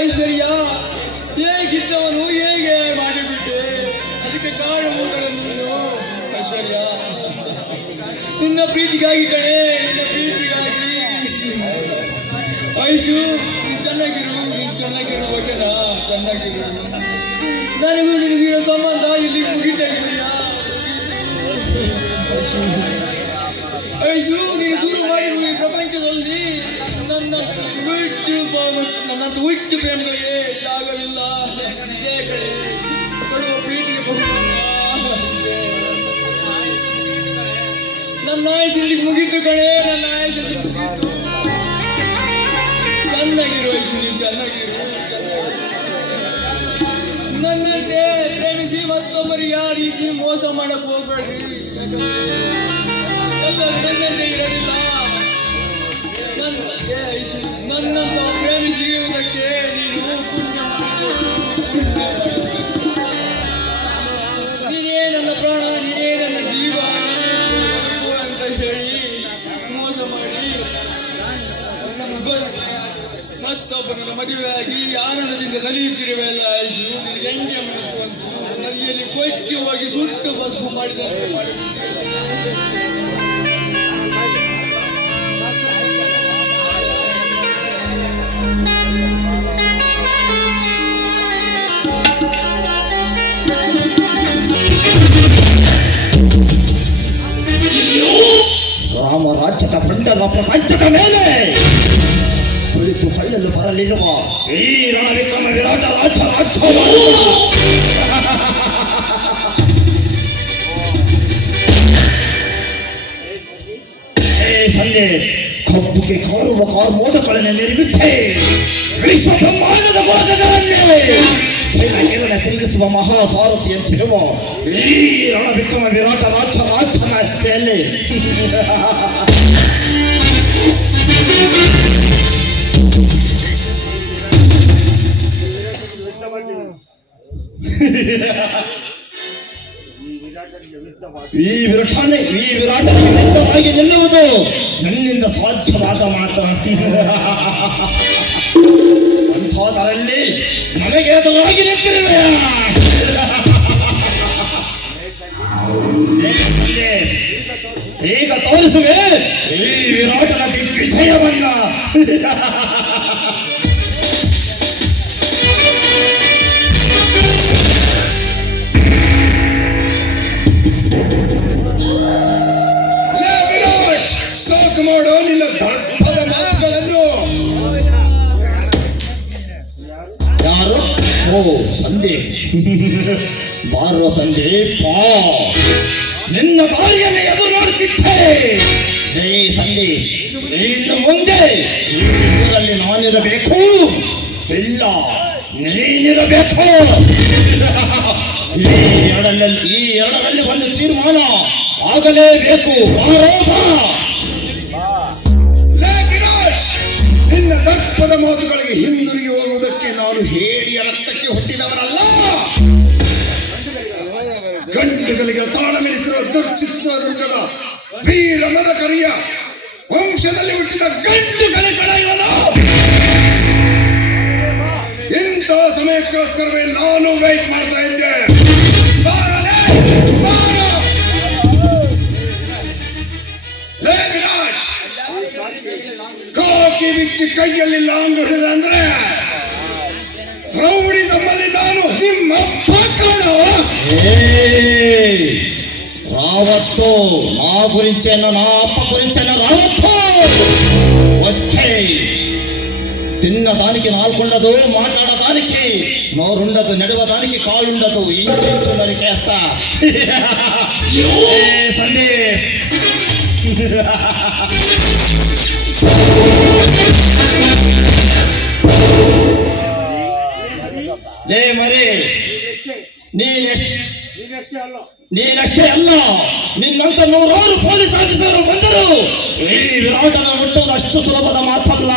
ಐಶ್ವರ್ಯ, ಹೇಗಿದ್ದವನು ಹೇಗೆ ಮಾಡಿಬಿಟ್ಟೆ? ಅದಕ್ಕೆ ಕಾರಣಗಳನ್ನು ನೀನು. ಐಶ್ವರ್ಯ, ನಿನ್ನ ಪ್ರೀತಿಗಾಗಿ ಕಣೆ, ನಿನ್ನ ಪ್ರೀತಿಗಾಗಿ. ಐಶು, ನೀನು ಚೆನ್ನಾಗಿರು ಓಕೆನಾ? ಚೆನ್ನಾಗಿರು. ನನಗೂ ನಿನಗಿರೋ ಸಂಬಂಧ ಇಲ್ಲಿ ಮುಗಿತಾ ಇದೆಯಾ? ಐಶು, ನೀನು ದೂರ ಮಾಡಿರುವ ಈ ಪ್ರಪಂಚದಲ್ಲಿ ನನ್ನ ಹುಟ್ಟು ಪ್ರೇಮಗಳಿಗೆ ಜಾಗವಿಲ್ಲ. ಇದೇ ಕಡೆ ಕೊಡುವ ಪ್ರೀತಿಗೆ ನನ್ನ ಆಯಸ್ಸಲ್ಲಿ ಮುಗಿತು ಕಣೆ, ನನ್ನ ಆಯಸ್ಸಲ್ಲಿ ಮುಗಿತು. ಚೆನ್ನಾಗಿರು ಐಶು, ನೀನು ಚೆನ್ನಾಗಿರು. ನನ್ನಂತೆ ಪ್ರೇಮಿಸಿ ಮತ್ತೊಬ್ಬರಿಗೆ ಆ ರೀತಿ ಮೋಸ ಮಾಡಕ್ ಹೋಗ್ಬೇಡ್ರಿ. ಯಾಕಂದ್ರೆ ಎಲ್ಲರೂ ನನ್ನಂತೆ ಇರಲಿಲ್ಲ. ನನ್ನಂತ ಪ್ರೇಮಿಸುವುದಕ್ಕೆ ನೀನು ಪುಣ್ಯ ಮಾಡಬೇಕು. ನೀನೇ ನನ್ನ ಪ್ರಾಣ, ನೀನೇ ನನ್ನ ಜೀವ, ಅಂತ ಹೇಳಿ ಮೋಸ ಮಾಡಿ ಮತ್ತೊಬ್ಬರನ್ನು ಮದುವೆಯಾಗಿ ಆನಂದದಿಂದ ನಲಿಯುತ್ತಿರುವೆಲ್ಲ. ಐಶು, ನಿನಗೆ ಹೆಂಗೆ ಮನಸ್ಸುವಂತು? ನದಿಯಲ್ಲಿ ಕೊಚ್ಚಿ ಹೋಗಿ ಸುಟ್ಟು ಭಸ್ಮ ಮಾಡಿದಂತೆ ಮಾಡಿಬಿಟ್ಟೆ. ರಾಮರಾಜ್ಯದ ಬಂಡಲ ಪ್ರಪಂಚದ ಮೇಲೆ ಕುಳಿತು ಕಳ್ಳಲು ಬರಲಿರುವ ಈ ರಣವಿಕ್ರಮ ವಿರಾಟ ಸಂಜೆ ಕಬ್ಬುಗೆ ಕಾರುವ ಕಾರ್ಮೋಟಗಳನ್ನು ನಿರ್ಮಿಸಿ ವಿಶ್ವ ಬ್ರಹ್ಮಾಂಡದ ಕಿರಣ ತಿರುಗಿಸುವ ಮಹಾಸಾರಥಿಯಂತಿರುವ ಈ ರಣವಿಕ್ರಮ ವಿರಾಟ ರಾಜ್ಯನ ಈ ವಿರಾಟನಿಗೆ ವಿರುದ್ಧವಾಗಿ ನಿಲ್ಲುವುದು ನನ್ನಿಂದ ಸಾಧ್ಯವಾದ ಮಾತು. ಅಂಥದರಲ್ಲಿ ನನಗೆ ಎದುರಾಗಿ ನಿಂತಿರುವೆ. ಈಗ ತೋರಿಸುವೆ ಈ ವಿರಾಟನ ದಿಗ್ವಿಜಯವನ್ನ. ಸಾಕು ಮಾಡು ನಿನ್ನ ದರ್ಪದ ಮಾತುಗಳನ್ನು. ಯಾರು? ಓ ಸಂಧಿ. ಬಾರೋ ಸಂದೀಪ, ನಿನ್ನ ದಾರಿಯನ್ನು ಎದುರು ನೋಡುತ್ತಿದ್ದೆ. ರೇ ಸಂಧಿ, ಇನ್ನು ಮುಂದೆ ಈ ಊರಲ್ಲಿ ನಾನಿರಬೇಕು, ಇಲ್ಲ ನೀನಿರಬೇಕು. ಈ ಎರಡರಲ್ಲಿ ಒಂದು ತೀರ್ಮಾನ ಆಗಲೇಬೇಕು. ಆರೋಪ ನಿನ್ನ ದರ್ಪದ ಮಾತುಗಳಿಗೆ ಹಿಂದಿರುಗಿ ಹೋಗುವುದಕ್ಕೆ ನಾನು ಹೇಡಿಯ ರಕ್ತಕ್ಕೆ ಹುಟ್ಟಿದವನಲ್ಲ. ಗಂಡುಗಳಿಗೆ ತಾಳಮೆನಿಸಿರುವ ದುರ್ಚಿತ್ರ ದುರ್ಗದ ವೀರ ಮದಕರಿಯ ವಂಶದಲ್ಲಿ ಹುಟ್ಟಿದ ಗಂಡು ಕಲಿಕಳ ಇವನು. ಇಂಥ ಸಮಯಕ್ಕೋಸ್ಕರವೇ ನಾನು ವೇಟ್ ಮಾಡ್ತಾ ಇದ್ದೆ. ಕಾಕಿ ಬಿಚ್ಚಿ ಕೈಯಲ್ಲಿ ಲಾಂಗ್ ಹಿಡಿದಂದ್ರೆ ರೌಡಿಸಮ್ಮಲ್ಲಿ ನಾನು ನಿಮ್ಮ ಅಪ್ಪ ಕಾಣೋ. రావత్తు నా గురించేనా నా అప్ప గురించేనా రావత్తు. వస్తే తిన్నదానికి నాలుగుండదు, మాట్లాడడానికి నోరుండదు, నడవడానికి కాళ్ళుండదు, ఇంచు నరికేస్తా. సందే లే మరి ನೀನಷ್ಟೇ ಅಲ್ಲ, ನಿನ್ನಂತ 100 ಪೊಲೀಸ್ ಆಫೀಸರ್ ಬಂದರು ಈ ವಿರಾಟನ ಮುಟ್ಟುವುದು ಅಷ್ಟು ಸುಲಭದ ಮಾತಲ್ಲ.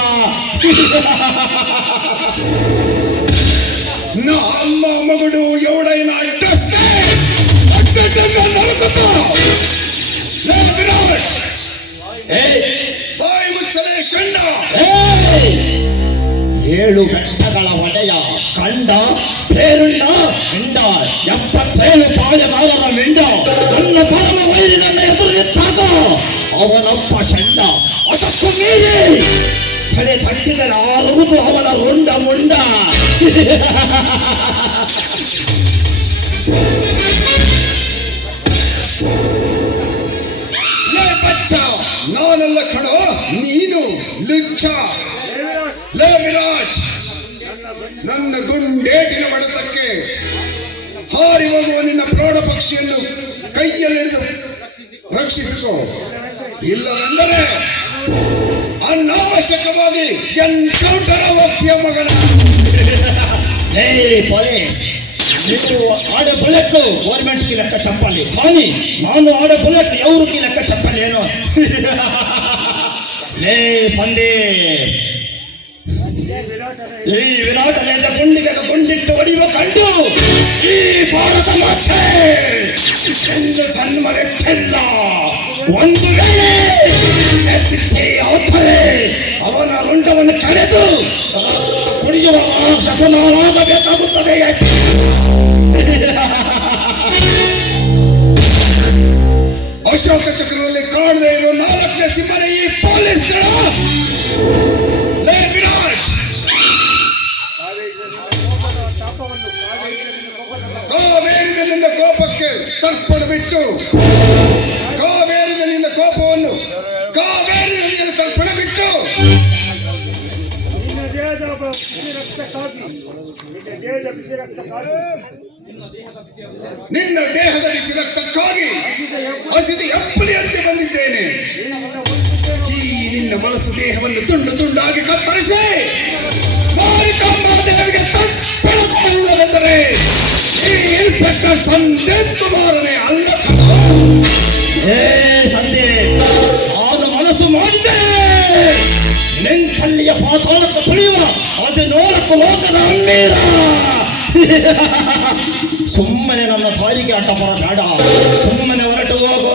ನಮ್ಮ ಮಗಳು ఎవడైనా అడ్డొస్తే ಬಾಯಿ ಮುಚ್ಚಲೇ ಶಂಡ. 7 ಬೆಟ್ಟಗಳ ಒಡೆಯ ಕಂಡ పేరుండ ఎండ 77 ಪಾಳೆಗಾರರ ಮಿಂಡ ನನ್ನ ಪರಮ ವೈರಿ ನನ್ನ ಎದುರು ನಿಂತಾಗ ಅವನಪ್ಪ ಚಂಡ. ಅದಕ್ಕೂ ಮೀರಿ ತಲೆ ತಟ್ಟಿದರೆ ಆರುವುದು ಅವನ ರುಂಡ ಮುಂಡ. ನಾನೆಲ್ಲ ಕಣೋ, ನೀನು ಲುಚ್ಚ. ಲೇ ವಿರಾಟ್, ನನ್ನ ಗುಂಡೇಟಿನ ಹೊಡೆತಕ್ಕೆ ಹಾರಿ ಹೋಗುವ ನಿನ್ನ ಪ್ರೌಢ ಪಕ್ಷಿಯನ್ನು ಕೈಯಲ್ಲಿಡಿದು ರಕ್ಷಿಸಿಕೋ. ಇಲ್ಲವೆಂದರೆ ಅನಾವಶ್ಯಕವಾಗಿ ಎನ್ಕೌಂಟರ್ ಹೋಗ್ತೀಯ ಮಗನ. పోలీస్, మీరు ఆడే బుల్లెట్ గవర్నమెంట్ కి లెక్క చెప్పాలి, కానీ ನಾನು ఆడే బుల్లెట్ ఎవరికి లెక్క చెప్పలేను. లే సందే, ಈ ವಿರಾಟನೆಂದ ಗುಂಡಿಗೆ ಗುಂಡಿಟ್ಟು ಹೊಡೆಯುವ ಕಂಡು ಈ ಭಾರತ ಮಾತೆ ಎಂದು ಜನ್ಮವೆತ್ತಿಲ್ಲ. ಒಂದು ವೇಳೆ ಎತ್ತಿಟ್ಟೆ ಅವತ್ತರೆ ಅವನ ರುಂಡವನ್ನು ಕರೆದು ಕುಡಿಯುವ ರಾಕ್ಷಸನಾಗಬೇಕಾಗುತ್ತದೆ. ಅಶೋಕ ಚಕ್ರದಲ್ಲಿ ಕಾಣದೇ ಇರುವ 4ನೇ ಸಿಂಹನೇ ಈ ಪೊಲೀಸ್ಗಳು. ಲೇ ವಿರಾಟ್, ಕಾವೇರಿದ ನಿನ್ನ ಕೋಪಕ್ಕೆ ತರ್ಪಣ ಬಿಟ್ಟು, ಕಾವೇರಿದ ನಿನ್ನ ಕೋಪವನ್ನು ಕಾವೇರಿದ ನಿನ್ನ ತರ್ಪಣ ಬಿಟ್ಟು ನಿನ್ನ ದೇಹದ ಬಿಸಿ ರಕ್ತಕ್ಕಾಗಿ ಹಸಿದು ಎಪ್ಪಲಿಯಂತೆ ಬಂದಿದ್ದೇನೆ. ಈ ನಿನ್ನ ಮನಸ್ಸು ದೇಹವನ್ನು ತುಂಡು ತುಂಡಾಗಿ ಕತ್ತರಿಸಿ ಮಾರಿಕಾಂಬಾದೇವಿಗೆ ತಪ್ಪಳಕೊಳ್ಳವೆಂದರೆ ಈ ಇನ್ಸ್ಪೆಕ್ಟರ್ ಸಂದೀಪ್ ಕುಮಾರನೇ ಅಲ್ಲ ಕಣ. ಸಂದೀಪ್, ಅವನು ಮನಸ್ಸು ಮಾಡಿದೆ ತಳ್ಳಿಯ ಪಾತಾಳಕ್ಕೆ ತುಳಿಯುವ 14 ಲೋಕದ ಅಣ್ಣೀರ. ಸುಮ್ಮನೆ ನನ್ನ ದಾರಿಗೆ ಅಡ್ಡ ಬರಬೇಡ, ಸುಮ್ಮನೆ ಹೊರಟು ಹೋಗು.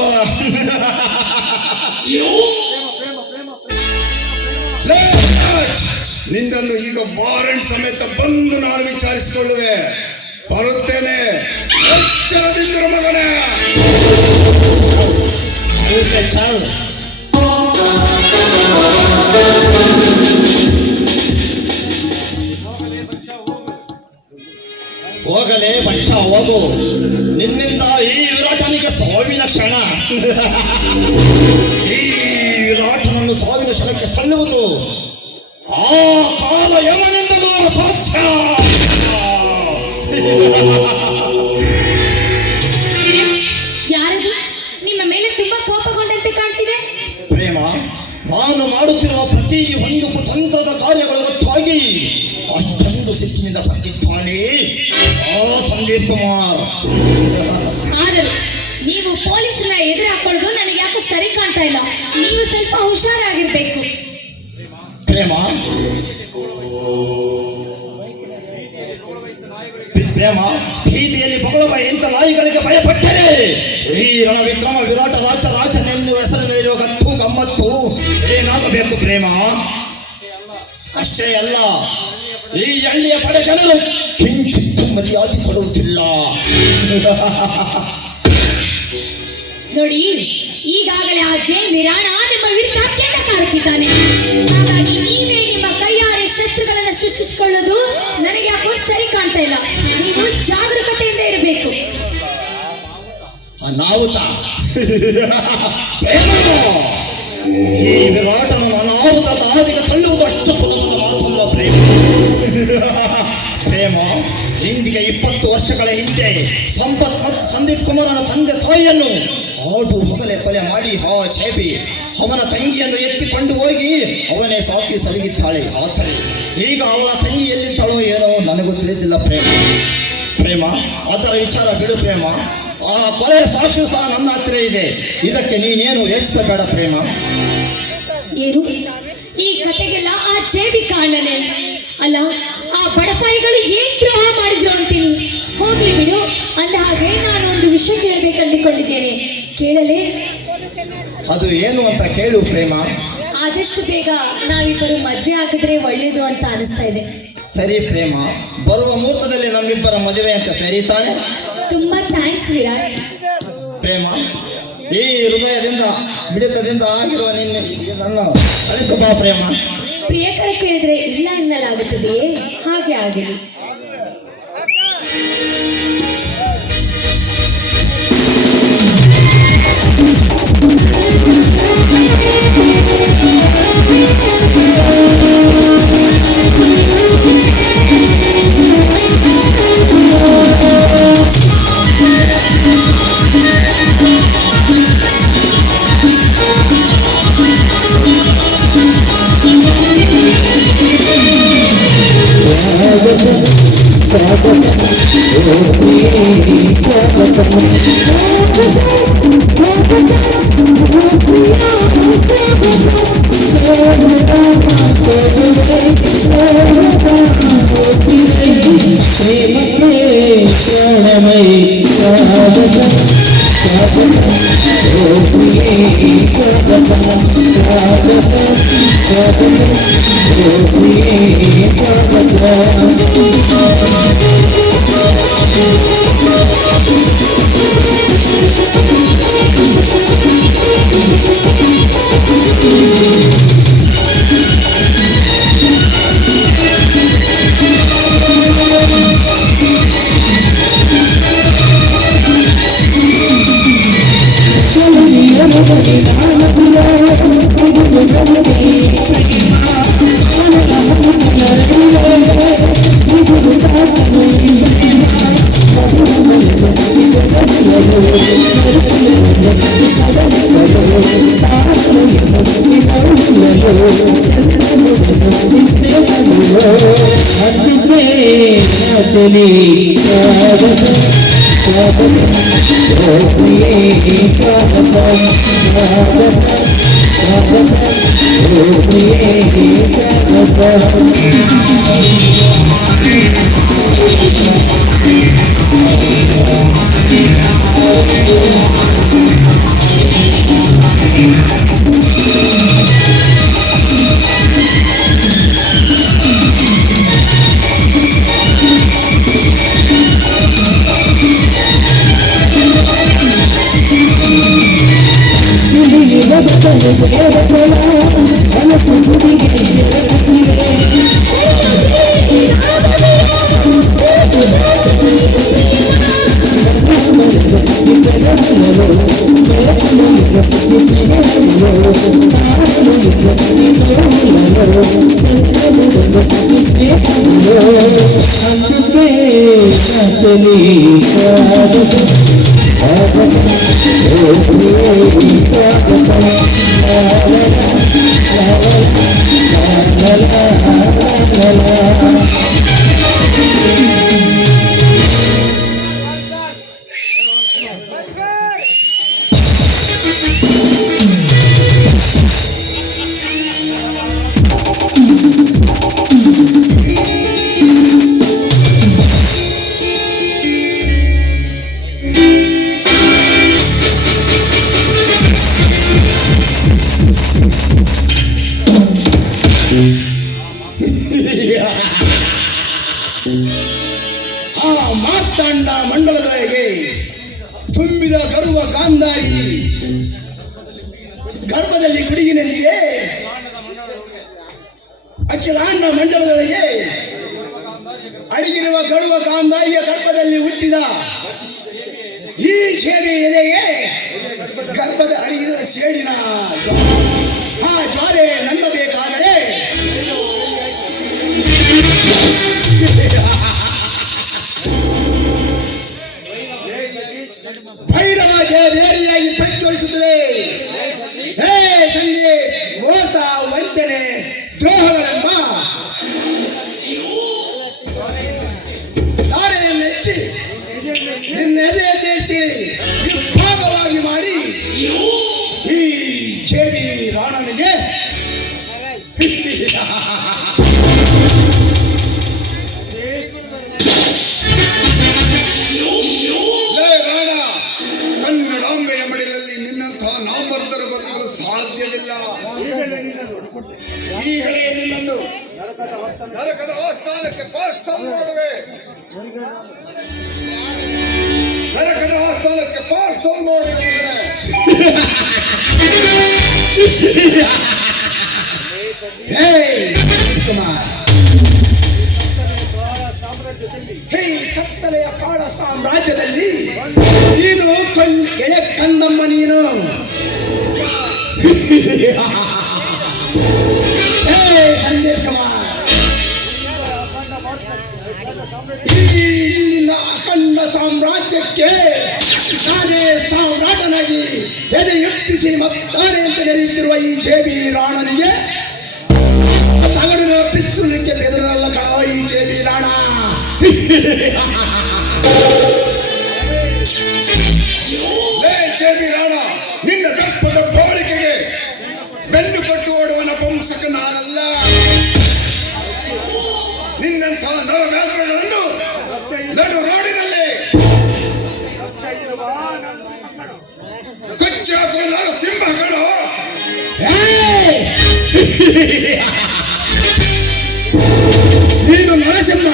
ನಿನ್ನನ್ನು ಈಗ ವಾರೆಂಟ್ ಸಮೇತ ಬಂದು ನಾನು ವಿಚಾರಿಸಿಕೊಳ್ಳುವೆ. ಬರುತ್ತೇನೆ, ಎಚ್ಚರದಿಂದಿರು ಮಗನೇ. ಚಾಲು ಹೋಗಲೇ ಬಚ್ಚ ಹೋಗು. ನಿನ್ನಿಂದ ಈ ವಿರಾಟನಿಗೆ ಸಾವಿನ ಕ್ಷಣ. ಈ ವಿರಾಟನನ್ನು ಸಾವಿನ ಕ್ಷಣಕ್ಕೆ ತಳ್ಳುವುದು ಆ ಕಾಲ ಯಮನಿಂದಲೂ ಅಸಾಧ್ಯ. ಯಾರದು ನಿಮ್ಮ ಮೇಲೆ ತುಂಬಾ ಕೋಪಗೊಂಡಂತೆ ಕಾಣ್ತಿದೆ? ಪ್ರೇಮ, ನಾನು ಮಾಡುತ್ತಿರುವ ಪ್ರತಿ ಒಂದು ಕುತಂತ್ರದ ಕಾರ್ಯಗಳ ಒತ್ತಾಗಿ ಅಷ್ಟೊಂದು ಸಿಟ್ಟಿನಿಂದ ಬಂದಿದ್ದಾನೆ ಆ ಸಂದೀಪ್ ಕುಮಾರ್. ಆದರೂ ನೀವು ಪೊಲೀಸರನ್ನ ಎದುರು ಹಾಕೊಳ್ಳೋದು ನನಗೆ ಯಾಕೋ ಸರಿ ಕಾಣ್ತಾ ಇಲ್ಲ. ನೀವು ಸ್ವಲ್ಪ ಹುಷಾರಾಗಿರ್ಬೇಕು. ಪ್ರೇಮ, ಪ್ರೇಮ, ಬೀದಿಯಲ್ಲಿ ಬಗಳುವ ಇಂಥ ನಾಯಿಗಳಿಗೆ ಭಯಪಟ್ಟರೆ ಈ ರಣವಿಕ್ರಮ ವಿರಾಟ ರಾಜನೆನ್ನುವ ಹೆಸರಿನಲ್ಲಿರುವ ಗತ್ತು ಗಮ್ಮತ್ತು ಏನಾಗಬೇಕು ಪ್ರೇಮ? ಅಷ್ಟೇ ಅಲ್ಲ, ಈ ಹಳ್ಳಿಯ ಪಡೆ ಜನರು ಕಿಂಚಿತ್ತು ಮರ್ಯಾದೆ ಕೊಡುವುದಿಲ್ಲ. ನೋಡಿ, ಈಗಾಗಲೇ ಆ ಜೆ ನಿರಾಣ ನಿಮ್ಮ ವಿರುದ್ಧ ಕೆಂಡ ಕಾರುತ್ತಿದ್ದಾನೆ. ಹಾಗಾಗಿ ನೀವೇ ನಿಮ್ಮ ಕೈಯಾರೆ ಶತ್ರುಗಳನ್ನ ಸೃಷ್ಟಿಸಿಕೊಳ್ಳೋದು ನನಗೆ ಯಾಕೋ ಸರಿ ಕಾಣ್ತಾ ಇಲ್ಲ. ನೀವು ಜಾಗರೂಕತೆಯಿಂದ ಇರಬೇಕು. ಅನಾಹುತ ಈ ವಿರಾಟನ ಅನಾಹುತದ ಹಾದಿಗೆ ತಳ್ಳುವುದು ಅಷ್ಟು ಸುಲಭದ ಮಾತಲ್ಲ ಪ್ರೇಮ. ಪ್ರೇಮ, ಇಂದಿಗೆ 20 ವರ್ಷಗಳ ಹಿಂದೆ ಸಂಪತ್ ಮತ್ತು ಸಂದೀಪ್ ಕುಮಾರನ ತಂದೆ ತಾಯಿಯನ್ನು ಹಾಡು ಮೊದಲೇ ಕೊಲೆ ಮಾಡಿ ಚೇಪಿ ಅವನ ತಂಗಿಯನ್ನು ಎತ್ತಿಕೊಂಡು ಹೋಗಿ ಅವನೇ ಸಾಕಿ ಸಲಗಿದ್ದಾಳೆ ಆತರೆ. ಈಗ ಅವಳ ತಂಗಿ ಎಲ್ಲಿದ್ದಾಳೋ ಏನೋ ನನಗೂ ತಿಳಿದಿಲ್ಲ ಪ್ರೇಮ. ಪ್ರೇಮ, ಅದರ ವಿಚಾರ ಬಿಡು ಪ್ರೇಮ. ಆ ಕೊಲೆ ಸಾಕ್ಷಿ ಸಹ ನನ್ನ ಹತ್ತಿರ ಇದೆ. ಇದಕ್ಕೆ ನೀನೇನು ಯೋಚಿಸಬೇಡ ಪ್ರೇಮ. ಏನು ಈ ಕತೆಗೆಲ್ಲ ಆ ಜೇಬಿ ಕಾರಣನೇ ಅಲ್ಲ? ಆ ಬಡಪಾಯಿಗಳು ಏನ್ ದ್ರೋಹ ಮಾಡಿದ್ರು ಅಂತೀನಿ. ಹೋಗ್ಲಿ ಬಿಡು. ಅಂದ ಹಾಗೆ ನಾನು ಒಂದು ವಿಷಯ ಕೇಳಬೇಕಂದುಕೊಂಡಿದ್ದೇನೆ, ಕೇಳಲೇ? ಅದು ಏನು ಅಂತ ಕೇಳು ಪ್ರೇಮ. ಆದಷ್ಟು ಬೇಗ ನಾವಿಬ್ಬರು ಮದ್ವೆ ಆಗಿದ್ರೆ ಒಳ್ಳೇದು ಅಂತ ಅನಿಸ್ತಾ ಇದೆ. ಸರಿ ಪ್ರೇಮ, ಬರುವ ಮುಹೂರ್ತದಲ್ಲಿ ನಮ್ಮಿಬ್ಬರ ಮದುವೆ ಅಂತ ಸರಿ ತಾನೆ? ತುಂಬಾ ಥ್ಯಾಂಕ್ಸ್ ವಿರಾಟ್. ಪ್ರೇಮ, ಈ ಹೃದಯದಿಂದ ಮಿಡಿತದಿಂದ ಆಗಿರುವ ನನ್ನ ಅಳಿಸು ಬಾ ಪ್ರೇಮ. ಪ್ರಿಯಕರ ಕೇಳಿದ್ರೆ ಇಲ್ಲ ಎನ್ನಲಾಗುತ್ತದೆಯೇ? ಹಾಗೆ ಆಗಲಿ. Thank you. ಆ ಮಾರ್ತಾಂಡ ಮಂಡಲದೊಳಗೆ ತುಂಬಿದ ಗರ್ವ ಗಾಂಧಾರಿ ಗರ್ಭದಲ್ಲಿ ಗುಡುಗಿನಂತೆ ಅಖಿಲಾಂಡ ಮಂಡಲದೊಳಗೆ ಅಡಗಿರುವ ಗರ್ವ ಗಾಂಧಾರಿಯ ಗರ್ಭದಲ್ಲಿ ಹುಟ್ಟಿದ ಈ ಛೇಡಿ ಎಲೆಗೆ ಗರ್ಭದ ಅಡಗಿರುವ ಸೇಡಿನ ಆ ಜ್ವಾಲೆ ನಂಬಬೇಕಾದರೆ ಭೈರವ ಬೇರೆಯಾಗಿ ಪ್ರಜ್ವಲಿಸುತ್ತದೆ. ಹೇ ಸಂಜೆ ಮೋಸ ವಂಚನೆ ದ್ರೋಹಗಳೆಂಬ ದಾರೆಯನ್ನು ಹೆಚ್ಚಿ ನಿನ್ನೆದೆ ದೇಶಿ ವಿಭಾಗವಾಗಿ ಮಾಡಿ ಈ ಛೇಡಿ ರಾಣನಿಗೆ ಕನ್ನಡಾಂಬೆಯ ಮಡಿಲಲ್ಲಿ ನಿನ್ನಂತಹ ನಾಮರ್ಧರು ಬದುಕಲು ಸಾಧ್ಯವಿಲ್ಲ. ಈಗಲೇ ನಿನ್ನನ್ನು ನರಕದ ಆಸ್ಥಾನಕ್ಕೆ ಪಾರ್ಸಲ್ ಮಾಡುವೆ. ನರಕದ ಆಸ್ಥಾನಕ್ಕೆ ಪಾರ್ಸಲ್ ಮಾಡುವೆ. ಹೇ ಕತ್ತಲೆಯ ಕಾಡ ಸಾಮ್ರಾಜ್ಯದಲ್ಲಿ ನೀನು ಎಳೆ ಕಂದಮ್ಮ ನೀನು. ಹೇ ಸಂಜಯ್ ಕುಮಾರ್, ಇಲ್ಲಿನ ಅಖಂಡ ಸಾಮ್ರಾಜ್ಯಕ್ಕೆ ನಾನೇ ಸಾಮ್ರಾಟನಾಗಿ ಎದೆ ಎಪ್ಪಿಸಿ ಮತ್ತಾನೆ ಅಂತ ಕರೆಯುತ್ತಿರುವ ಈ ಜೇಬಿ ರಾಣನಿಗೆ ತಗಡಿನ ಪಿಸ್ತೂಲಕ್ಕೆ ಬೆದರಲ್ಲ ಕಣೋ ಈ ಜೇಬಿ ರಾಣ. ಜೇಬಿ ರಾಣ, ನಿನ್ನ ದರ್ಪದ ಬೋಳಿಕೆಗೆ ಬೆನ್ನು ಕಟ್ಟು ಓಡುವ ನಪುಂಸಕ ನಾನಲ್ಲ. ನಿನ್ನಂತಹ ನರವ್ಯಾಘ್ರಗಳನ್ನು ನಡು ರೋಡಿನಲ್ಲಿ ಕೊಚ್ಚಾಕುವ ನರಸಿಂಹಗಳು. ನೀನು ನರಸಿಂಹ.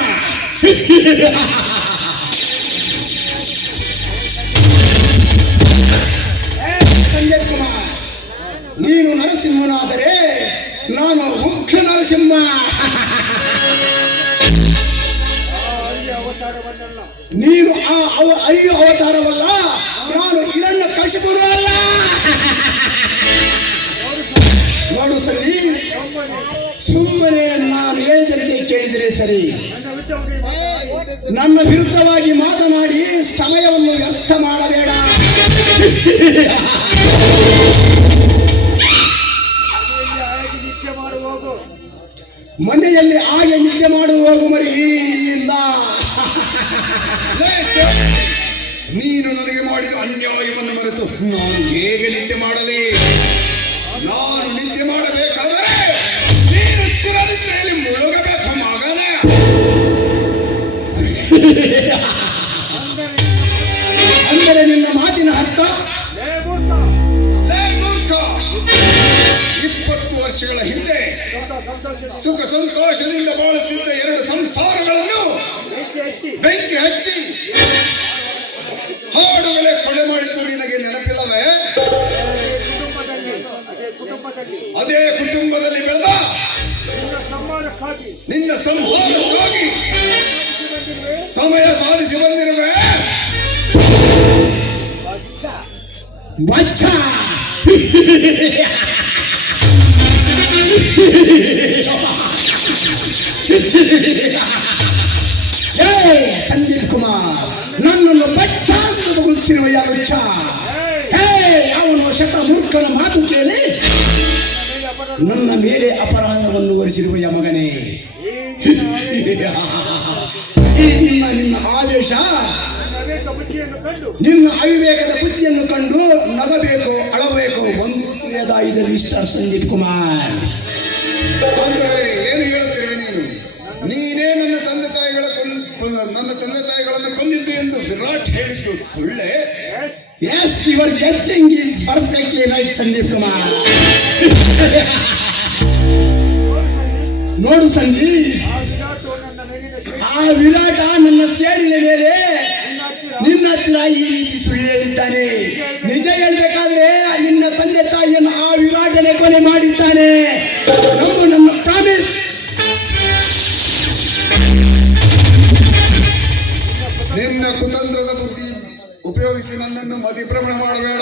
ಸಂಜಯ್ ಕುಮಾರ್, ನೀನು ನರಸಿಂಹನಾದರೆ ನಾನು ಮುಖ್ಯ ನರಸಿಂಹ. ನೀನು ಅರಿಯ ಅವತಾರವಲ್ಲ, ನಾನು ಹಿರಣ್ಯ ಕಶಿಪುರು ಅಲ್ಲ. ನೋಡು ಸರಿ, ಸುಮ್ಮನೆ ನಾನು ಹೇಳಿದಂತೆ ಕೇಳಿದರೆ ಸರಿ. ನನ್ನ ವಿರುದ್ಧವಾಗಿ ಮಾತನಾಡಿ ಸಮಯವನ್ನು ವ್ಯರ್ಥ ಮಾಡಬೇಡ. ಮನೆಯಲ್ಲಿ ಹಾಗೆ ನಿದ್ದೆ ಮಾಡುವಾಗ ಮರಿ ಇಲ್ಲಿಂದ. ನೀನು ನನಗೆ ಮಾಡಿದ ಅನ್ಯಾಯವನ್ನು ಮರೆತು ನಾನು ಹೇಗೆ ನಿದ್ದೆ ಮಾಡಲಿ? ನಾನು ನಿದ್ದೆ ಮಾಡಬೇಕಾದರೆ ನೀನು ಚಿರನಿದ್ರೆಯಲ್ಲಿ ಮುಳುಗಬೇಕು ಮಗನೇ. ಅಂದರೆ ನಿನ್ನ ಮಾತಿನ ಅರ್ಥ ಲೇ ಮೂರ್ಖ, 20 ವರ್ಷಗಳ ಹಿಂದೆ ಸುಖ ಸಂತೋಷದಿಂದ ಬಾಳುತ್ತಿದ್ದ 2 ಸಂಸಾರಗಳನ್ನು ಬೆಂಕಿ ಹಚ್ಚಿ ಹಾಡುಗಳೇ ಕೊಲೆ ಮಾಡಿದ್ದು ನಿನಗೆ ನೆನಪಿಲ್ಲವೇ? ಅದೇ ಕುಟುಂಬದಲ್ಲಿ ಬೆಳೆದ ನಿನ್ನ ಸಂಹಾರಕ್ಕಾಗಿ ಸಮಯ ಸಾಧಿಸಿ ಬಂದಿರುವೆ. ಬಚ್ಚ ಸಂದೀಪ್ ಕುಮಾರ್, ನನ್ನನ್ನು ಬಚ್ಚ ಅಂತ ಬಗುತ್ತಿರುವ ಯಾರುಚ್ಚ? ಅವನು ಶತ ಮೂರ್ಖನ ಮಾತು ಕೇಳಿ ನನ್ನ ಮೇಲೆ ಅಪರಾಧವನ್ನು ಹೊರಿಸಿರುವ ಮಗನೇ. ಈ ನಿನ್ನ ಆದೇಶ, ನಿನ್ನ ಅವಿವೇಕದ ಬುದ್ಧಿಯನ್ನು ಕಂಡು ನಗಬೇಕು, ಅಳಬೇಕು, ಒಂದು ಮಿಸ್ಟರ್ ಸಂದೀಪ್ ಕುಮಾರ್. ಅಂದ್ರೆ ಏನು ಹೇಳುತ್ತಿರುವೆ ನೀನು? ನೀನೇ ನನ್ನ ತಂದೆ ತಾಯಿಗಳನ್ನು ಕೊಂದಿದ್ದು ಎಂದು ವಿರಾಟ್ ಹೇಳಿದ್ದು ಸುಳ್ಳೆ? Yes, your guessing is perfectly right, Sandeep Kumar. ನೋಡು ಸಂದೀಪ್, ಆ ವಿರಾಟ ನನ್ನ ಸೇಡಿನ ಮೇಲೆ ನಿನ್ನ ಹತ್ರ ಈ ರೀತಿ ಸುಳ್ಳು ಹೇಳಿದ್ದಾನೆ. ನಿಜ ಹೇಳ್ಬೇಕಾದ್ರೆ ನಿನ್ನ ತಂದೆ ತಾಯಿಯನ್ನು ಆ ವಿರಾಟನೆ ಕೊಲೆ ಮಾಡಿದ್ದಾನೆ. ನನ್ನ ಪ್ರಾಮಿಸ್. ನಿನ್ನ ಕುತಂತ್ರದ ಬುದ್ಧಿ ಉಪಯೋಗಿಸಿ ನನ್ನನ್ನು ಮತಿಭ್ರಮಣ ಮಾಡಬೇಡ.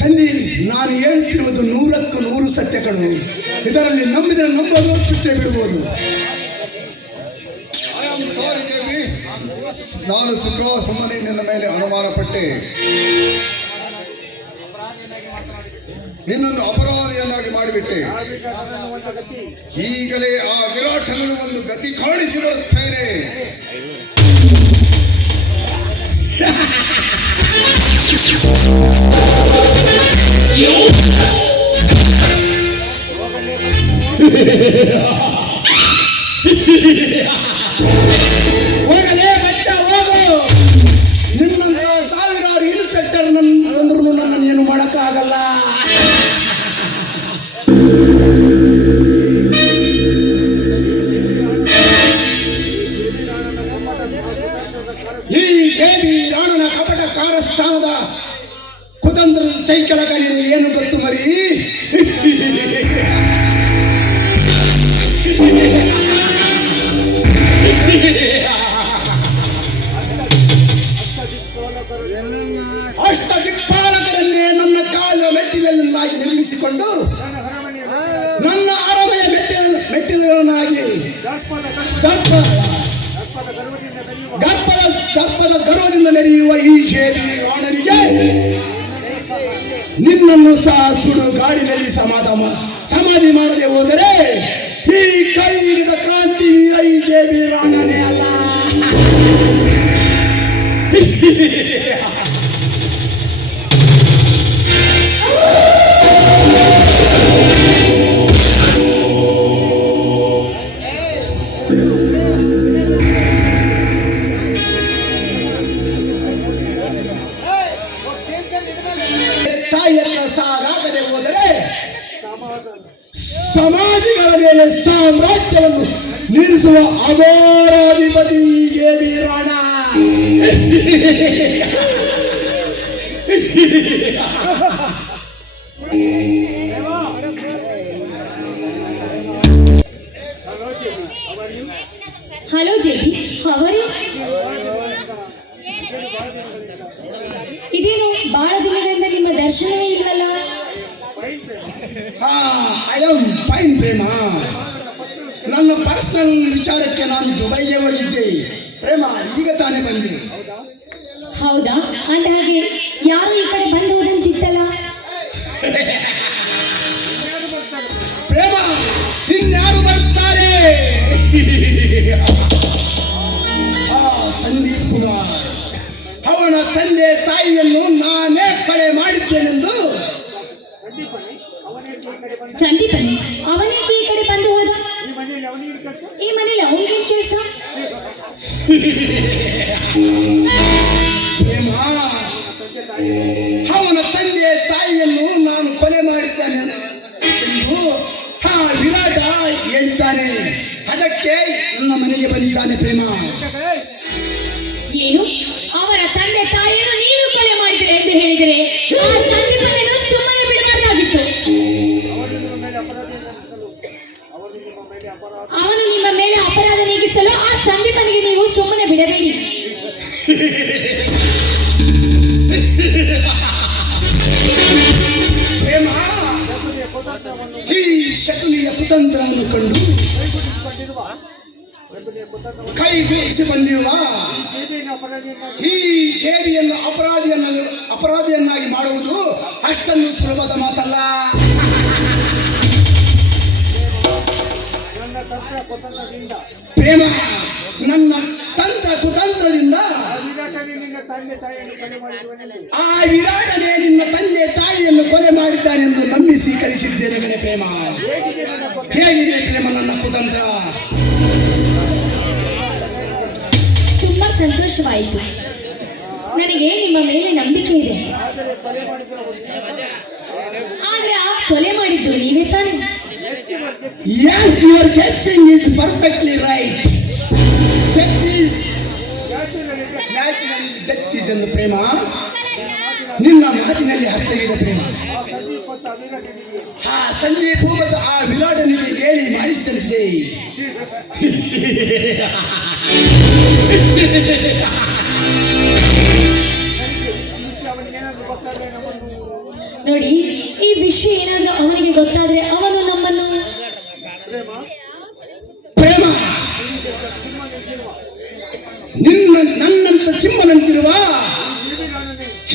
ಸಂದೀಪ್, ನಾನು ಹೇಳ್ತಿರುವುದು 100ಕ್ಕೆ 100 ಸತ್ಯಗಳು. ಇದರಲ್ಲಿ ನಂಬಿದರೆ ನಂಬೋದು, ಬಿಟ್ಟೆ ಬಿಡಬಹುದು. ಐ ಆಮ್ ಸಾರಿ ದೇವಿ, ನಾನು ಸುಖ ಸುಮ್ಮನೆ ನಿನ್ನ ಮೇಲೆ ಅನುಮಾನ ಪಟ್ಟೆ. ನಿನ್ನನ್ನು ಅಪರಾಧಿಯನ್ನಾಗಿ ಮಾಡಿಬಿಟ್ಟೆ. ಈಗಲೇ ಆ ವಿರಾಟನನ್ನು ಒಂದು ಗತಿ ಕಾಣಿಸಿ ಬರುತ್ತೇನೆ. ಹೋಗಲೇ ಬಚ್ಚ, ಹೋಗು. ನಿನ್ನಂತ ಸಾವಿರಾರು ಇನ್ಸ್ಪೆಕ್ಟರ್ ಬಂದ್ರು ನನ್ನನ್ನು ಏನು ಮಾಡಕ್ಕಾಗಲ್ಲ. ಈ ಜೇಬಿ ರಾಣನ ಕಪಟ ಕಾರಸ್ಥಾನದ ಕುತಂತ್ರದ ಚೈಕಳಕ ಏನು ಗೊತ್ತು ಮರಿ? ಅಷ್ಟ ದಿಕ್ಪಾಲಕರನ್ನೇ ನನ್ನ ಕಾಲ ಮೆಟ್ಟಿಲನ್ನಾಗಿ ನಿರ್ಮಿಸಿಕೊಂಡು ನನ್ನ ಅರಮೆಯ ಮೆಟ್ಟಿಲನ್ನಾಗಿ ದರ್ಪದ ಗರ್ವದಿಂದ ಮೆರೆಯುವ ಈ ಜೇಬಿ ರಾಣನಿಗೆ ನಿನ್ನನ್ನು ಸಹ ಸುಡು ಗಾಡಿನಲ್ಲಿ ಸಮಾಧಿ ಮಾಡದೆ ಹೋದರೆ ಈ ಕೈ ಹಿಡಿದ ಕ್ರಾಂತಿ ವೀರ ಈ ಜೇಬಿ ರಾಣನೇ ಅಲ್ಲ. ತಾಯಿ ಹತ್ರ ಸಾರಾಗದೆ ಹೋದರೆ ಸಮಾಧಿಗಳ ಮೇಲೆ ಸಾಮ್ರಾಜ್ಯವನ್ನು ನಿಲ್ಲಿಸುವ ಅಘೋರಾಧಿಪತಿ ಜೇಬಿ ರಾಣ. ಹಲೋ ಜೇಬಿ, ಅವರು ಇದೇನು ಬಹಳ ದಿನಗಳಿಂದ ನಿಮ್ಮ ದರ್ಶನವೇ ಇಲ್ಲಲ್ಲ? ಐ ಆಮ್ ಫೈನ್ ಪ್ರೇಮ. ನನ್ನ ಪರ್ಸನಲ್ ವಿಚಾರಕ್ಕೆ ನಾನು ದುಬೈಗೆ ಹೋಗಿದ್ದೆ ಪ್ರೇಮ, ಈಗ ತಾನೇ ಬಂದೆ. ಹೌದಾ? ಅಂದ ಹಾಗೆ ಯಾರು ಈ ಕಡೆ ಬಂದು ಹೋದಂತಿತ್ತಲ್ಲ? ಪ್ರೇಮ, ಇನ್ಯಾರು ಬರ್ತಾರೆ? ಸಂದೀಪ್ ಕುಮಾರ್, ಅವನ ತಂದೆ ತಾಯಿಯನ್ನು ನಾನೇ ಕಳೆ ಸಂದೀಪನೇ ಅವನೇಕೆ ಈ ಕಡೆ ಬಂದು ಹೋದ? ಈ ಮನೇಲಿ ಅವನಿಗೇನ್ ಕೆಲಸ? ಅವನ ತಂದೆ ತಾಯಿಯನ್ನು ನಾನು ಕೊಲೆ ಮಾಡಿದ್ದಾನೆ ಎಂದು ವಿರಾಟ ಹೇಳಿದ್ದಾನೆ. ಅದಕ್ಕೆ ನನ್ನ ಮನೆಗೆ ಬಂದಿದ್ದಾನೆ ಪ್ರೇಮ. ಏನು ಅವರ ತಂದೆ ತಾಯಿಯನ್ನು ನೀನು ಕೊಲೆ ಮಾಡಿದರೆ ಎಂದು ಹೇಳಿದರೆ ಆ ಸಂದೀಪನನ್ನು ಸುಮ್ಮನೆ ಬಿಡಬಾರದಾಗಿತ್ತು. ಅವನು ನಿಮ್ಮ ಮೇಲೆ ಅಪರಾಧ ನೀಗಿಸಲು ಆ ಸಂದೀಪನಿಗೆ ನೀವು ಸುಮ್ಮನೆ ಬಿಡಬೇಡಿ. ಪ್ರೇಮ ಈ ಶಕುನಿಯ ಕುತಂತ್ರವನ್ನು ಕಂಡು ಕೈಗೂಡಿಸಿ ಬಂದಿರುವ ಈ ಜೇಬಿಯನ್ನು ಅಪರಾಧಿಯನ್ನಾಗಿ ಮಾಡುವುದು ಅಷ್ಟೊಂದು ಸುಲಭದ ಮಾತಲ್ಲ. ಪ್ರೇಮ ನನ್ನ ತಂತ್ರ ಕುತಂತ್ರದಿಂದ ಆ ವಿರಾಟನೇ ನಿನ್ನ ತಂದೆ ತಾಯಿಯನ್ನು ಕೊಲೆ ಮಾಡಿದ್ದಾನೆಂದು ನಂಬಿಸಿ ಕಳಿಸಿದ್ದೇನೆ ಕಣೆ ಪ್ರೇಮ. ಹೇಗಿದೆ ಪ್ರೇಮ ನನ್ನ ಕುತಂತ್ರ? ತುಂಬಾ ಸಂತೋಷವಾಯಿತು. ನನಗೆ ನಿಮ್ಮ ಮೇಲೆ ನಂಬಿಕೆ ಇದೆ. ಆದ್ರೆ ಆ ಕೊಲೆ ಮಾಡಿದ್ದು ನೀವೇ ತಾನೇ? Yes, your guessing is perfectly right. Death is naturally death is ಎಂದು ಪ್ರೇಮ. ನಿನ್ನ ಮಾತಿನಲ್ಲಿ ಅರ್ಥವಿದೆ ಪ್ರೇಮ. ಆ ಸಂದೀಪ್ ಮತ್ತು ಆ ವಿರಾಟನಿಗೆ ಹೇಳಿ ಮಾಡಿಸಿದೆ. ನೋಡಿ, ಈ ವಿಷಯ ಏನಾದ್ರೂ ಅವನಿಗೆ ಗೊತ್ತಾದ್ರೆ ಅವನು ನಮ್ಮನ್ನು ಪ್ರೇಮ ನನ್ನಂತ ಸಿಂಹನಂತಿರುವ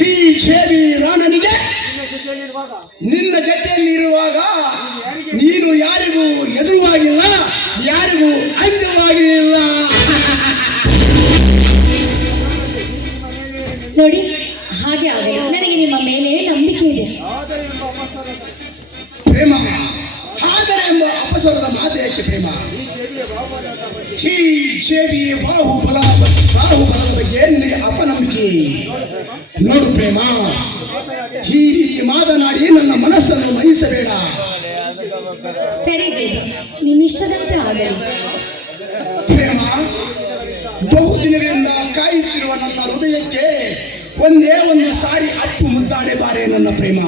ಈ ಜೇಬಿ ರಾಣನಿಗೆ ನಿನ್ನ ಜೊತೆಯಲ್ಲಿರುವಾಗ ನೀನು ಯಾರಿಗೂ ಎದುರುವಾಗಿಲ್ಲ, ಯಾರಿಗೂ ಅಂಜವಾಗಿಲ್ಲ. ನೋಡಿ, ಹಾಗೆ ಆಗಲ್ಲ. ನನಗೆ ನಿಮ್ಮ ಮೇಲೆ ನಂಬಿಕೆ ಇದೆ. ಪ್ರೇಮ ಆದರೆ ಎಂಬ ಅಪಸರದ ಮಾತು ಯಾಕೆ ಪ್ರೇಮ? ಈ ಜೇಬಿ ಬಾಹುಬಲದ ಬಗ್ಗೆ ನಿನಗೆ ಅಪನಂಬಿಕೆ. ನೋಡು ಪ್ರೇಮ, ಈ ರೀತಿ ಮಾತನಾಡಿ ನನ್ನ ಮನಸ್ಸನ್ನು ಮಯಿಸಬೇಡ. ಸರಿ ಜೇಬಿ, ನಿಮ್ಮಿಷ್ಟದಂತೆ ಆಗಲಿ. ಪ್ರೇಮ, ಬಹುದಿನಗಳಿಂದ ಕಾಯುತ್ತಿರುವ ನನ್ನ ಹೃದಯಕ್ಕೆ ಒಂದೇ ಒಂದು ಸಾರಿ ಅಪ್ಪು ಮುದ್ದಾಡೆ ಬಾರೆ ನನ್ನ ಪ್ರೇಮ.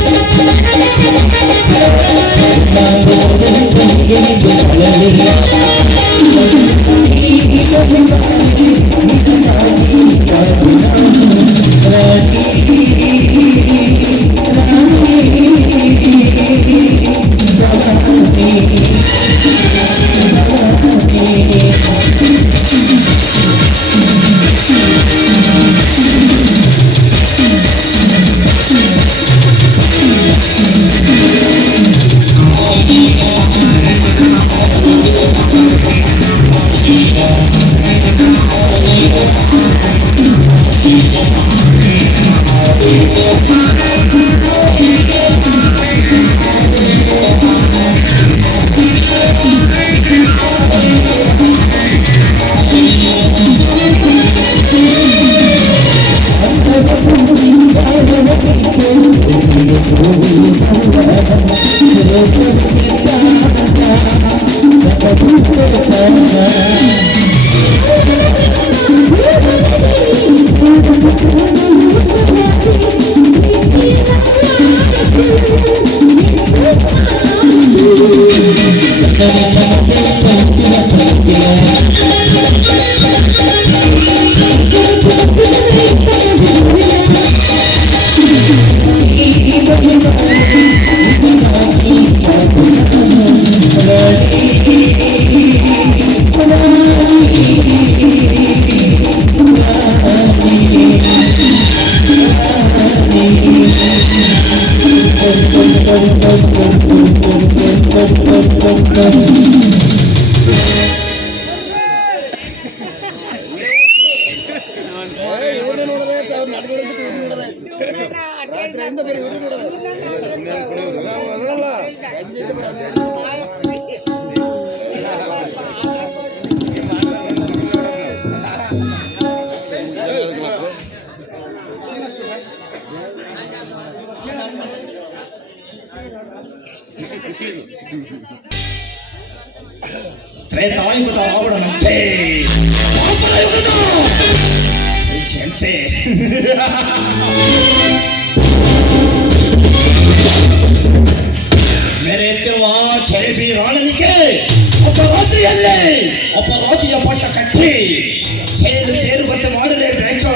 Thank you. ತ್ರೇತಾಯುಗದ ರಾವಣನಂತೆ ದ್ವಾಪರಯುಗದ ಅಂತೆ ಮೆರೆಯುತ್ತಿರುವ ಛೇಬಿ ರಾಣನಿಗೆ ಅಪರಾತ್ರಿಯಲ್ಲೇ ಅಪರಾಧಿಯ ಪಟ್ಟ ಕಟ್ಟಿ ಜೈಲು ಸೇರುವಂತೆ ಮಾಡಲೇಬೇಕು.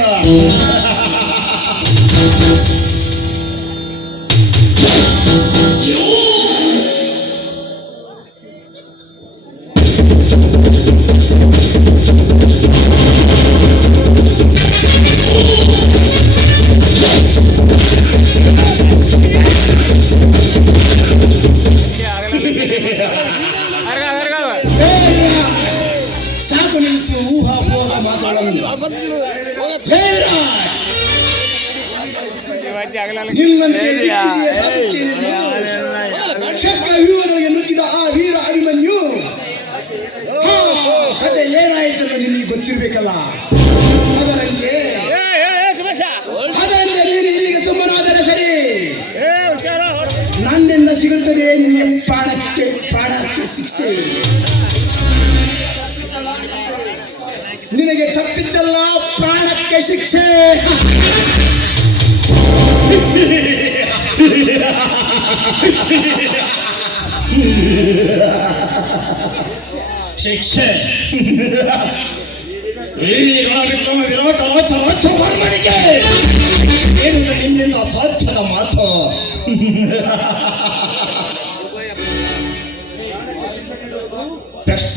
ಸಾಕು ನಿಲ್ಲಿಸಿ ಊಹಾಪೋಹ ಮಾತಾಡೋದು. ನಿನ್ನಂತೆ ದಿಗ್ವಿಜಯ ಸಾಧಿಸ್ತೇನೆ. ಚಕ್ರ ವ್ಯೂಹದೊಳಗೆ ನುಗ್ಗಿದ ಆ ವೀರ ಅಭಿಮನ್ಯು ಕತೆ ಏನಾಯ್ತಲ್ಲ ನಿನಗೆ ಗೊತ್ತಿರ್ಬೇಕಲ್ಲ. ಅದರಂತೆ ನೀನು ಇಲ್ಲಿಗೆ ಸುಮ್ಮನಾದರೆ ಸರಿ, ನನ್ನಿಂದ ಸಿಗುತ್ತದೆ ನಿನ್ನ ಪ್ರಾಣಕ್ಕೆ ಶಿಕ್ಷೆ. ನಿನಗೆ ತಪ್ಪಿದ್ದಲ್ಲ ಪ್ರಾಣಕ್ಕೆ ಶಿಕ್ಷೆ. ಶಿಕ್ಷೆ ಈ ರಣವಿಕ್ರಮ ವಿರಾಟ ರಾಜ ವರ್ಮನಿಗೆ ಹೇಳುವುದು ನಿನ್ನಿಂದ ಸಾಧ್ಯದ ಮಾತು.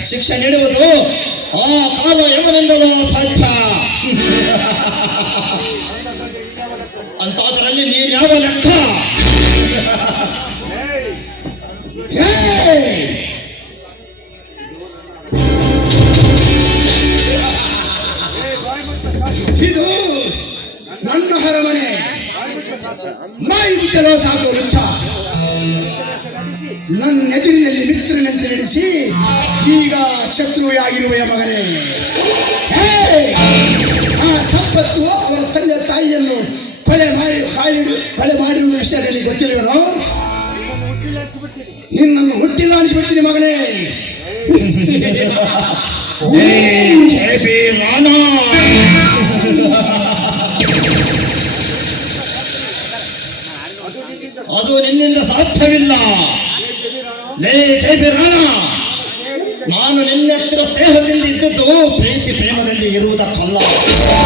ಶಿಕ್ಷೆ ನೀಡುವುದು ಆ ಕಾಲ ಯಮನಿಂದಲೂ ಸಾಧ್ಯ. ಅಂತಾದರಲ್ಲಿ ನೀನು ಯಾವ ಲೆಕ್ಕ? ಇದು ನನ್ನ ಅರಮನೆ. ಮಾಹಿತಿಯಲ್ಲೋ ಸಾಕು ಹುಚ್ಚ. ನನ್ನ ಎದುರಿನಲ್ಲಿ ಮಿತ್ರನಂತೆ ನಡೆಸಿ ಈಗ ಶತ್ರುವಾಗಿರುವ ಮಗನೇ. ಆ ಸಂಪತ್ತು ಅವರ ತಂದೆ ತಾಯಿಯನ್ನು ಕೊಲೆ ಮಾಡಿರುವ ವಿಷಯದಲ್ಲಿ ಗೊತ್ತಿಲ್ಲವನು? ನಿನ್ನನ್ನು ಹುಟ್ಟಿಲ್ಲ ಅನಿಸ್ಬಿಡ್ತೀನಿ ಮಗನೇ. ಅದು ನಿನ್ನಿಂದ ಸಾಧ್ಯವಿಲ್ಲ. ಲೇ ಜೈಬಿರಾಣ, ನಾನು ನಿನ್ನ ಹತ್ತಿರ ಸ್ನೇಹದಿಂದ ಇದ್ದದ್ದು ಪ್ರೀತಿ ಪ್ರೇಮದಲ್ಲಿ ಇರುವುದಕ್ಕಲ್ಲ.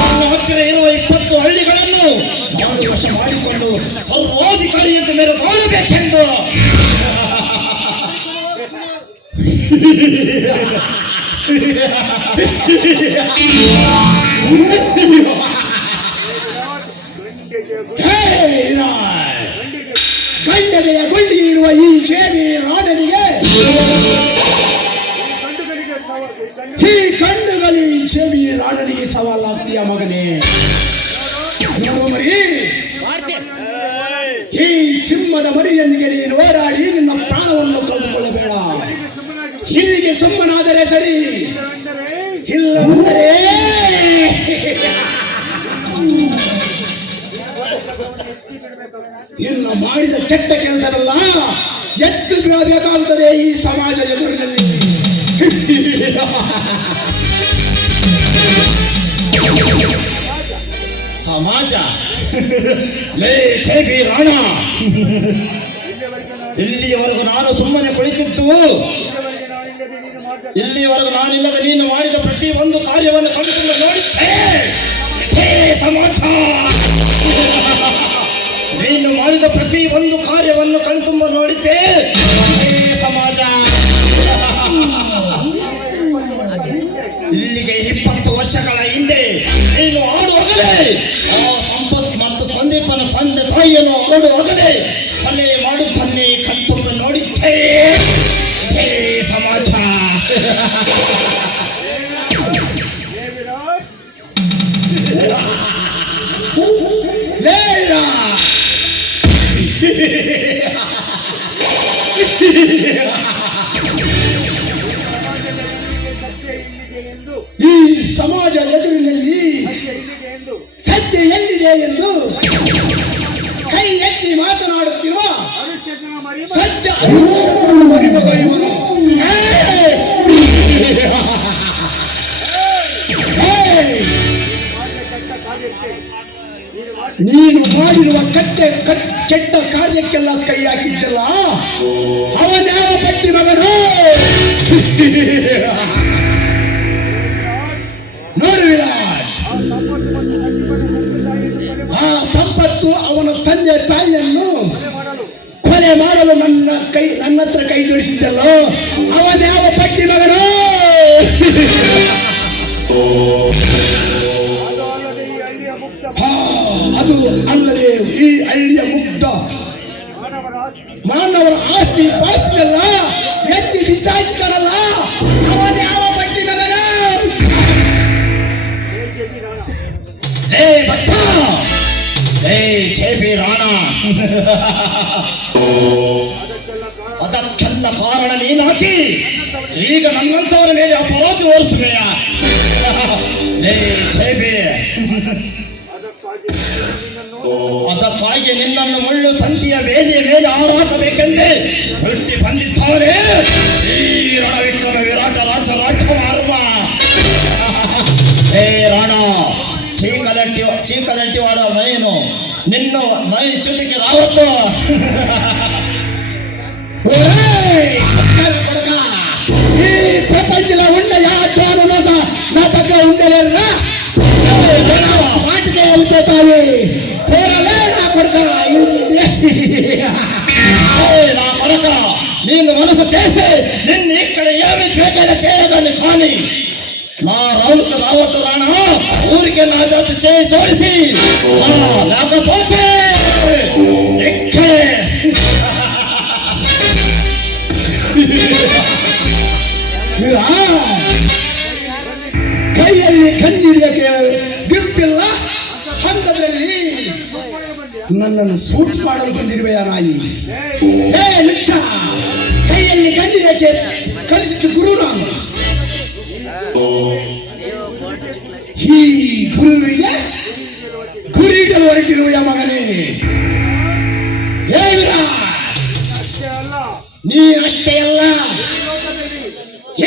ನನ್ನ ಹತ್ತಿರ ಇರುವ 20 ಹಳ್ಳಿಗಳನ್ನು ನಾನು ವಶ ಮಾಡಿಕೊಂಡು ಸರ್ವಾಧಿಕಾರಿಯಂತೆ ಮೇಲೆ ಕಾಣಬೇಕೆಂದು. ಗಂಡದೆಯ ಗುಂಡಿಗೆ ಇರುವ ಈ ಜೇಬಿ ರಾಣನಿಗೆ ಈ ಕಣ್ಣುಗಲಿ ಜೇಬಿ ರಾಣನಿಗೆ ಸವಾಲಾಗ್ತೀಯ ಮಗನೇ. ಮರಿ, ಈ ಸಿಂಹದ ಮರಿಯೊಂದಿಗೆ ನೀನು ಓಡಾಡಿ ನಿನ್ನ ಪ್ರಾಣವನ್ನು ಕಳೆದುಕೊಳ್ಳಬೇಡ. ಇಲ್ಲಿಗೆ ಸುಮ್ಮನಾದರೆ ಸರಿ, ಇಲ್ಲವೆಂದರೆ ಇನ್ನು ಮಾಡಿದ ಕೆಟ್ಟ ಕೆಲಸವಲ್ಲ ಎತ್ತು ಬೀಳಬೇಕಾಗುತ್ತದೆ ಈ ಸಮಾಜ ಎದುರಿನಲ್ಲಿ. ಸಮಾಜ ಲೇ ಛೇಬಿ ರಾಣ, ಇಲ್ಲಿಯವರೆಗೂ ನಾನು ಸುಮ್ಮನೆ ಕುಳಿತಿದ್ದು, ಇಲ್ಲಿಯವರೆಗೂ ನಾನಿಲ್ಲದೆ ನೀನು ಮಾಡಿದ ಪ್ರತಿ ಒಂದು ಕಾರ್ಯವನ್ನು ಕಣ್ತುಂಬ ನೋಡಿದ್ದೆ. ಸಮಾಜ, ನೀನು ಮಾಡಿದ ಪ್ರತಿ ಒಂದು ಕಾರ್ಯವನ್ನು ಕಣ್ತುಂಬ ನೋಡಿದ್ದೆ. ಸಮಾಜ, ಇಲ್ಲಿಗೆ 20 ವರ್ಷಗಳ ಹಿಂದೆ ನೀನು ಆಡುವಾಗಲೇ ಆ ಸಂಪತ್ ಮತ್ತು ಸಂದೀಪನ ತಂದೆ ತಾಯಿಯನ್ನು ಆಡುವಾಗಲೇ ಕೊಲೆ ಮಾಡುತ್ತನ್ನೇ ಕಣ್ತುಂಬ ನೋಡಿದ್ದೆ. ಸಮಾಜ, ಈ ಸಮಾಜ ಎದುರಿನಲ್ಲಿ ಸತ್ಯ ಎಲ್ಲಿದೆ ಎಂದು ಕೈ ಎತ್ತಿ ಮಾತನಾಡುತ್ತಿರುವ ಸತ್ಯ ಅನುಕ್ಷಣವನ್ನು ಮರಿಮಗ ಇವನು. ನೀನು ಮಾಡಿರುವ ಕೆಟ್ಟ ಕಾರ್ಯಕ್ಕೆಲ್ಲ ಕೈ ಹಾಕಿದ್ದಲ್ಲ, ಅವನ್ಯಾವ ಪಟ್ಟಿ ಮಗನು? ನೋಡು ವಿರಾಟ್, ಆ ಸಂಪತ್ತು ಅವನ ತಂದೆ ತಾಯಿಯನ್ನು ಕೊಲೆ ಮಾಡಲು ನನ್ನ ಹತ್ರ ಕೈ ಜೋಡಿಸಿದ್ದಲ್ಲ, ಅವನ್ಯಾವ ಪಟ್ಟಿ ಮಗನು? ಅದು ಅಲ್ಲದೆ ಈ ಹಳ್ಳಿಯ ಮುಗ್ಧ ಮಾನವರ ಆಸ್ತಿ ಪಾಸ್ತಿಯಲ್ಲ ಎತ್ತಿ ಬಿಸಾಯಿಸಿದರಲ್ಲ, ಅವನ್ಯಾವ ಪಟ್ಟಿ ಮಗನ? ಹೇ ಬಚ್ಚ, ಹೇ ಛೇಬಿ ರಾಣ, ಅದಕ್ಕೆಲ್ಲ ಕಾರಣ ನೀನಾಕಿ ಈಗ ನನ್ನಂತವರ ಮೇಲೆ ಅಪರಾಧ ಹೊರಿಸುವೆಯ? ಹೇ ಛೇಬಿ, ಅದಕ್ಕಾಗಿ ನಿನ್ನನ್ನು ಮುಳ್ಳು ತಂತಿಯ ಬೇಲಿಯ ಮೇಲೆ ಹಾರಾಕಬೇಕೆಂದೇ ಹುಟ್ಟಿ ಬಂದಿದ್ದವರೇ ಈ ರಣವಿಕ್ರಮ ವಿರಾಟ ರಾಜಮಾರ್ಮ. ಹೇ ರಾಣ, ಚೀಕಲಂಟಿ ವಾಡ ಮನೇನು ನಿನ್ನ ನೈ ಚುತಿಗೆ ರಾವತ್ತು. ಈ ಪ್ರಪಂಚದ ಉಂಡ ಯಾರು ನಾಟಕ ಉಂಡಲೇನ ಮಾಟಿಗೆ ಹೇಳ್ತಾವೆ ಕೊಡಕ నా కొరక నిన్ను మనసు చేస్తే నిన్ను ఇక్కడ ఏమి ಬೇಕಾದ చేయదని కానీ నా రావుకు రావద్దు రానా, ఊరికే నా జాతి చేయి జోడిసి లేకపోతే ఇక్కడే ಕೈಯಲ್ಲಿ ಕಣ್ಣಿಡಿಯಕ್ಕೆ ಗ್ರಿಪ್ಪಿಲ್ಲ ಅಂಥದ್ರಲ್ಲಿ ನನ್ನನ್ನು ಸೂಟ್ ಮಾಡಲು ಬಂದಿರುವೆಯ ನಾಯಿ? ಹೇ ಲುಚ್ಚ, ಕೈಯಲ್ಲಿ ಕಣ್ಣಿಡಿಯಕ್ಕೆ ಕಲಿಸಿದ ಗುರು ನಾನು. ಈ ಗುರುವಿಗೆ ಗುರಿಡಲು ಹೊರಟಿರುವ ಮಗನೇ. ಹೇ ವಿರಾಟ್, ನೀ ಅಷ್ಟೇ ಅಲ್ಲ,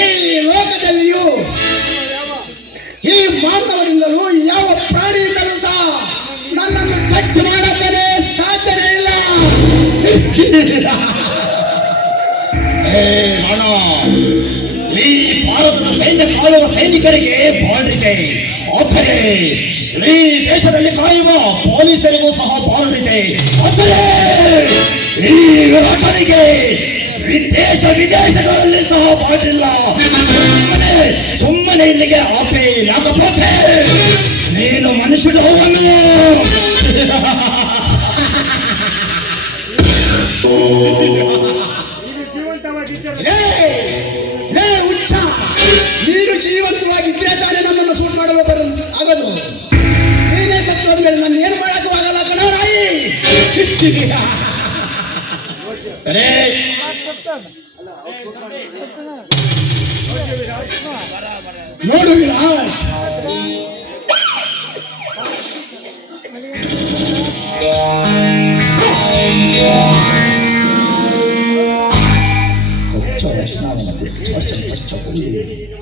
ಈ ಲೋಕದಲ್ಲಿಯೂ ಈ ಮಾನವರಿಂದಲೂ ಯಾವ ಪ್ರಾಣಿಯಿಂದಲೂ ಸಹ ನನ್ನನ್ನು ಟಚ್ ಮಾಡಕ್ಕೇ ಸಾಧ್ಯನೇ ಇಲ್ಲ. ರಾಣ, ಈ ಭಾರತದ ಸೈನ್ಯ ಕಾಯುವ ಸೈನಿಕರಿಗೆ ಬಾಳ್ರಿದೆ, ಆದರೆ ಈ ದೇಶದಲ್ಲಿ ಕಾಯುವ ಪೊಲೀಸರಿಗೂ ಸಹ ಬಾಳ್ರಿದೆ. ಆದರೆ ಈ ವಿರಾಟನಿಗೆ ವಿದೇಶಗಳಲ್ಲಿ ಸಹ ಬಾಳ್ರಿಲ್ಲ. ಸುಮ್ಮನೆ ಇಲ್ಲಿಗೆ ಆಪೆ, లేకపోతే నేను మనుషుడు అవను. ಹುಚ್ಚ, ನೀನು ಜೀವಂತವಾಗಿದ್ದರೆ ತಾನೇ ನಮ್ಮನ್ನು ಸೂಟ್ ಮಾಡಲು ಆಗದು. ನೀನೇ ಸತ್ತೋದ ಮೇಲೆ ನಾನು ಏನು ಮಾಡಕ್ಕೂ ಆಗಲ್ಲ ಕಣ ರಾಯಿ. ನೋಡು ವಿರಾಟ್,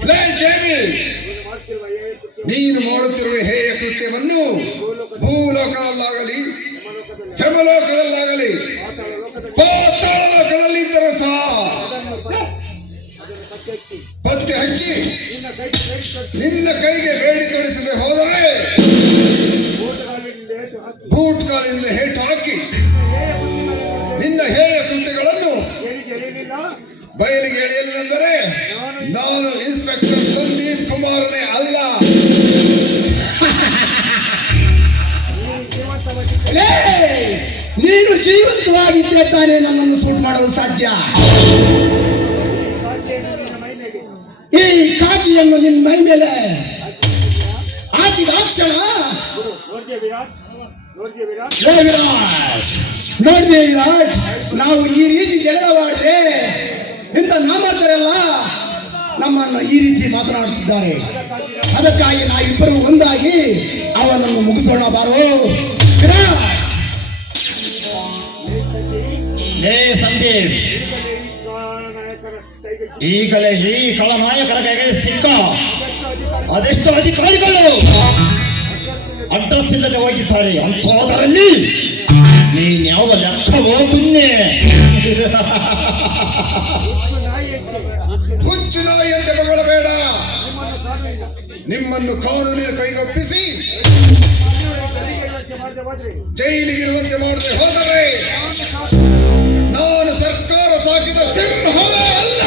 ಲೇ ಜೇಮಿ, ನೀನು ಮಾಡುತ್ತಿರುವ ಹೇಯ ಕೃತ್ಯವನ್ನು ಭೂಲೋಕದಲ್ಲಾಗಲಿ ಹೆಮಲೋಕದಲ್ಲಾಗಲಿ ಪಾತಾಳ ಲೋಕದಲ್ಲಿದ್ದರೂ ಸಹ ಪತ್ತೆ ಹಚ್ಚಿ ನಿನ್ನ ಕೈಗೆ ಬೇಡಿ ತೊಡಿಸದೆ ಹೋದರೆ ಬೂಟ್ ಕಾಲಿಂದ ಹೇಟು ಹಾಕಿ ನಿನ್ನ ಹೇಯ ಕೃತ್ಯಗಳನ್ನು ಬಯಲಿಗೆ ಎಳೆಯಲೆಂದರೆ ನಾನು ಇನ್ಸ್ಪೆಕ್ಟರ್ ಸಂದೀಪ್ ಕುಮಾರನೇ ಅಲ್ಲ. ಲೇ, ನೀನು ಜೀವಂತವಾಗಿದ್ದರೆ ತಾನೇ ನನ್ನನ್ನು ಸೂಟ್ ಮಾಡಲು ಸಾಧ್ಯ. ಈ ಕಾಕಿಯನ್ನು ನಿನ್ನ ಮೈ ಮೇಲೆ ಹಾಕಿದ ಕ್ಷಣ ನೋಡಿದೆ ವಿರಾಟ್, ನಾವು ಈ ರೀತಿ ಜಗಳವಾಡಿದ್ರೆ ಇಂಥ ನಾಮರ್ಥರೆಲ್ಲ ನಮ್ಮನ್ನು ಈ ರೀತಿ ಮಾತನಾಡುತ್ತಿದ್ದಾರೆ. ಅದಕ್ಕಾಗಿ ನಾವಿಬ್ಬರು ಒಂದಾಗಿ ಅವನನ್ನು ಮುಗಿಸೋಣ ಬಾರೋ ವಿರಾಟ್. ಲೇ ಸಂದೀಪ್, ಈಗಲೇ ಈ ಖಳನಾಯಕರ ಕೈಗೆ ಸಿಕ್ಕ ಅದೆಷ್ಟು ಅಧಿಕಾರಿಗಳು ಅಡ್ರೆಸ್ ಇಲ್ಲದೆ ಹೋಗಿದ್ದಾರೆ. ಅಂಥದರಲ್ಲಿ ನೀನ್ಯಾವ ಲೆಕ್ಕವೋ ಗುನ್ನೆ? ಹುಚ್ಚು ನಾಯಿಯಂತೆ ಮಗಳಬೇಡ. ನಿಮ್ಮನ್ನು ಕಾನೂನಿನ ಕೈಗೊಪ್ಪಿಸಿ ಜೈಲಿಗಿರುವಂತೆ ಮಾಡದೆ ಹೋದರೆ ನಾನು ಸರ್ಕಾರ ಸಾಕಿದ ಸಿಂಹವೇ ಅಲ್ಲ.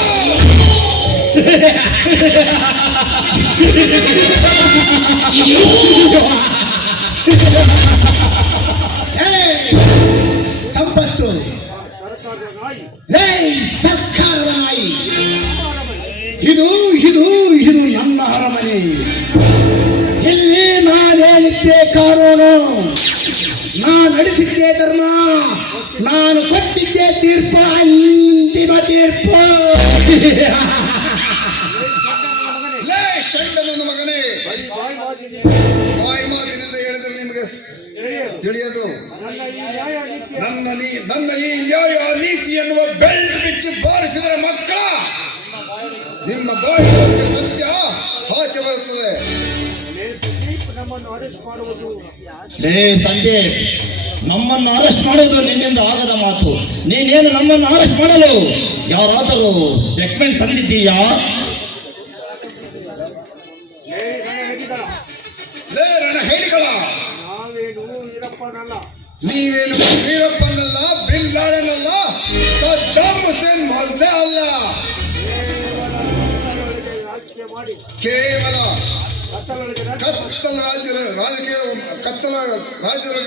ಸಂಪತ್ತು ಲೇ, ಸರ್ಕಾರದ ನಾಯಿ. ಇದು ಇದು ಇದು ನನ್ನ ಅರಮನೆ. ಇಲ್ಲಿ ನಾನು ಹೇಳಿದ್ದೆ ಕಾನೂನು, ನಾನು ನಡೆಸಿದ್ದೆ ಧರ್ಮ, ನಾನು ಕೊಟ್ಟಿದ್ದೆ ತೀರ್ಪು, ಅಂತಿಮ ತೀರ್ಪು. ಲೇ ಷಂಡ ನನ್ನ ಮಗನೇ, ಬಾಯಿ ಮಾತಿನಿಂದ ಹೇಳಿದರೆ ನಿಮಗೆ ತಿಳಿಯದು. ನನ್ನ ಈ ನ್ಯಾಯ ನೀತಿ ಎನ್ನುವ ಬೆಲ್ಟ್ ಬಿಚ್ಚಿ ಬಾರಿಸಿದರೆ ಮಕ್ಕಳ ನಿಮ್ಮ ಬಾಯಿಗೆ ಸತ್ಯ ಆಚೆ ಬರುತ್ತದೆ. ಲೇ ಸಂದೀಪ್, ನಮ್ಮನ್ನು ಅರೆಸ್ಟ್ ಮಾಡೋದು ನಿನ್ನಿಂದ ಆಗದ ಮಾತು. ನೀನೇನು ನಮ್ಮನ್ನು ಅರೆಸ್ಟ್ ಮಾಡಲು ಯಾರಾದರೂ ಡಾಕ್ಯುಮೆಂಟ್ ತಂದಿದ್ದೀಯಾ? ಲೇ ನನ್ನ ಹೇಳಿಗಳ, ನೀವೇನು ವೀರಪ್ಪನಲ್ಲ, ಬಿನ್ ಲಾಡೆನ್ ಅಲ್ಲ, ಸದ್ದಾಂ ಹುಸೇನ್ ಮೊದಲೇ ಅಲ್ಲ. ಕೇವಲ ಕತ್ತಲ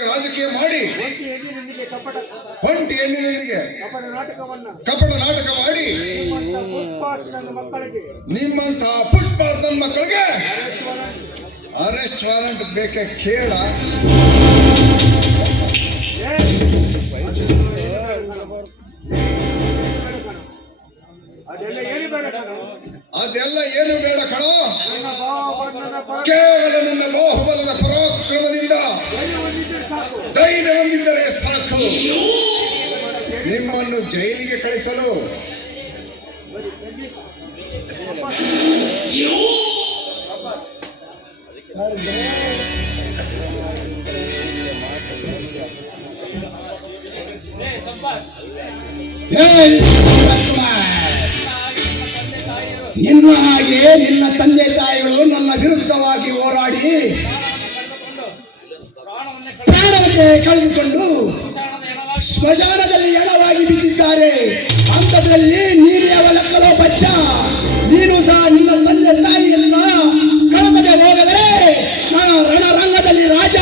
ರಾಜಕೀಯ ಮಾಡಿ ಒಂಟಿ ಹೆಣ್ಣಿನೊಂದಿಗೆ ಕಪಟ ನಾಟಕ ಮಾಡಿ ನಿಮ್ಮಂತಹ ಫುಟ್ಪಾತ್ ನನ್ನ ಮಕ್ಕಳಿಗೆ ಅರೆಸ್ಟ್ ವಾರೆಂಟ್ ಬೇಕೆ ಕೇಳ. ಅದೆಲ್ಲ ಏನು ಬೇಡ ಕಣೋ, ಕೇವಲ ನನ್ನ ಬಾಹುಬಲದ ಪರಾಕ್ರಮದಿಂದ ಧೈರ್ಯ ಹೊಂದಿದ್ದರೆ ಸಾಕು ನಿಮ್ಮನ್ನು ಜೈಲಿಗೆ ಕಳಿಸಲು. ನಿನ್ನ ಹಾಗೆ ನಿನ್ನ ತಂದೆ ತಾಯಿಗಳು ನನ್ನ ವಿರುದ್ಧವಾಗಿ ಹೋರಾಡಿ ಪ್ರಾಣವನ್ನೇ ಕಳೆದುಕೊಂಡು ಸ್ಮಶಾನದಲ್ಲಿ ಎಳವಾಗಿ ಬಿದ್ದಿದ್ದಾರೆ. ಅಂಥದ್ರಲ್ಲಿ ನೀನು ಯಾವ ಲೆಕ್ಕಲೋ ಬಚ್ಚ? ನೀನು ಸಹ ನಿನ್ನ ತಂದೆ ತಾಯಿಯನ್ನ ಕಳೆಸದೆ ಹೋಗದರೆ ನಾನು ರಣರಂಗದಲ್ಲಿ ರಾಜ.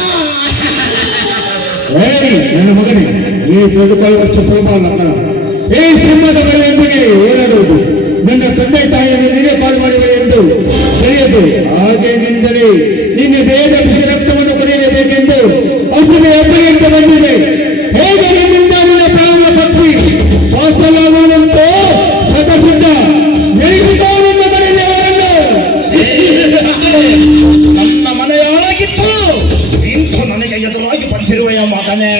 ನನ್ನ ಮಗನೇ, ಈ ತೆಗೆದುಕೊಳ್ಳುವಷ್ಟು ಸುಲಭ ಅಲ್ಲ. ಈ ಸಿಂಹದ ಬೆಳೆಯೊಂದಿಗೆ ಹೋರಾಡುವುದು ನನ್ನ ತಂದೆ ತಾಯಿಯನ್ನು ನೀನೇ ಪಾಡು ಮಾಡಿವೆ ಎಂದು ತಿಳಿಯದು. ಹಾಗೇನೆಂದರೆ ನಿನ್ನ ದೇಹದ ಬಿಸಿ ರಕ್ತವನ್ನು ಕುಡಿಯಲೇಬೇಕೆಂದು ಹಸಿರು ಹೆಬ್ಬೆಯಿಂದ ಬಂದಿದೆ. ಹೇಗೆ ನಿನ್ನಿಂದ ನಿನ್ನ ಪ್ರಾಣ ಪತ್ನಿ ವಾಸಲಾಗುವುದಂತೋ ಸದಸಿದ್ಧ ಎನಿಸಿಕೋ ನಿಮ್ಮ ಮನೆಯವರನ್ನು. ನನ್ನ ಮನೆಯಾಗಿತ್ತು ಇಂದು ನನಗೆ ಎದುರಾಗಿ ಬಂದಿರುವೆಯ ಮಗನೇ.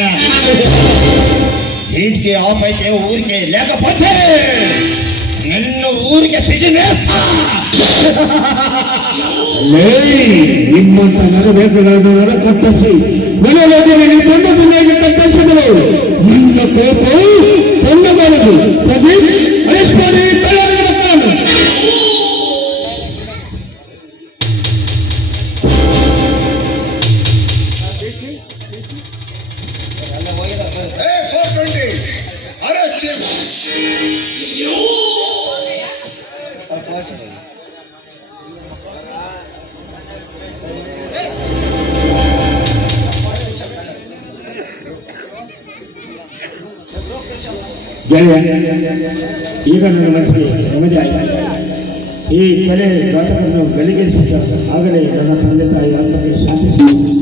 ಈದ್ಗೆ ಆಪೈಕೆ ಊರಿಗೆ ಲೇಖಪತ್ತೆ ನನ್ನ ಊರಿಗೆ ಬಿಸಿ ಮೇಸ್ತಾ ನಿಮ್ಮಂತ ನರಬೇಕುಗಳನ್ನು ನರ ಕತ್ತರಿಸಿ ಮನೆಯಲ್ಲಿ ತಂಡ ತಂದಾಗಿ ಕತ್ತರಿಸಿದರು. ನಿನ್ನ ಕೋಪವು ತಂಡಬಾರದು. ಸದೀಪ್ ಅರೆಸ್ಟ್ ಮಾಡಿ ಕಳ್ಳರ ಮಕ್ಕಳನ್ನು. Hey, 420, arrest him. ಗೆಳೆಯ, ಈಗ ನನ್ನ ಮನಸ್ಸಿಗೆ ನೆಮ್ಮದಿ ಆಯಿತು. ಈ ಕೊಲೆ ಘಾತಕರನ್ನು ಗಲ್ಲಿಗೇರಿಸಿದ ಆಗಲೇ ನನ್ನ ತಂದೆ ತಾಯಿ ಆತ್ಮಕ್ಕೆ ಶಾಂತಿ ಸಿಕ್ಕಿತು.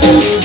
Thank you.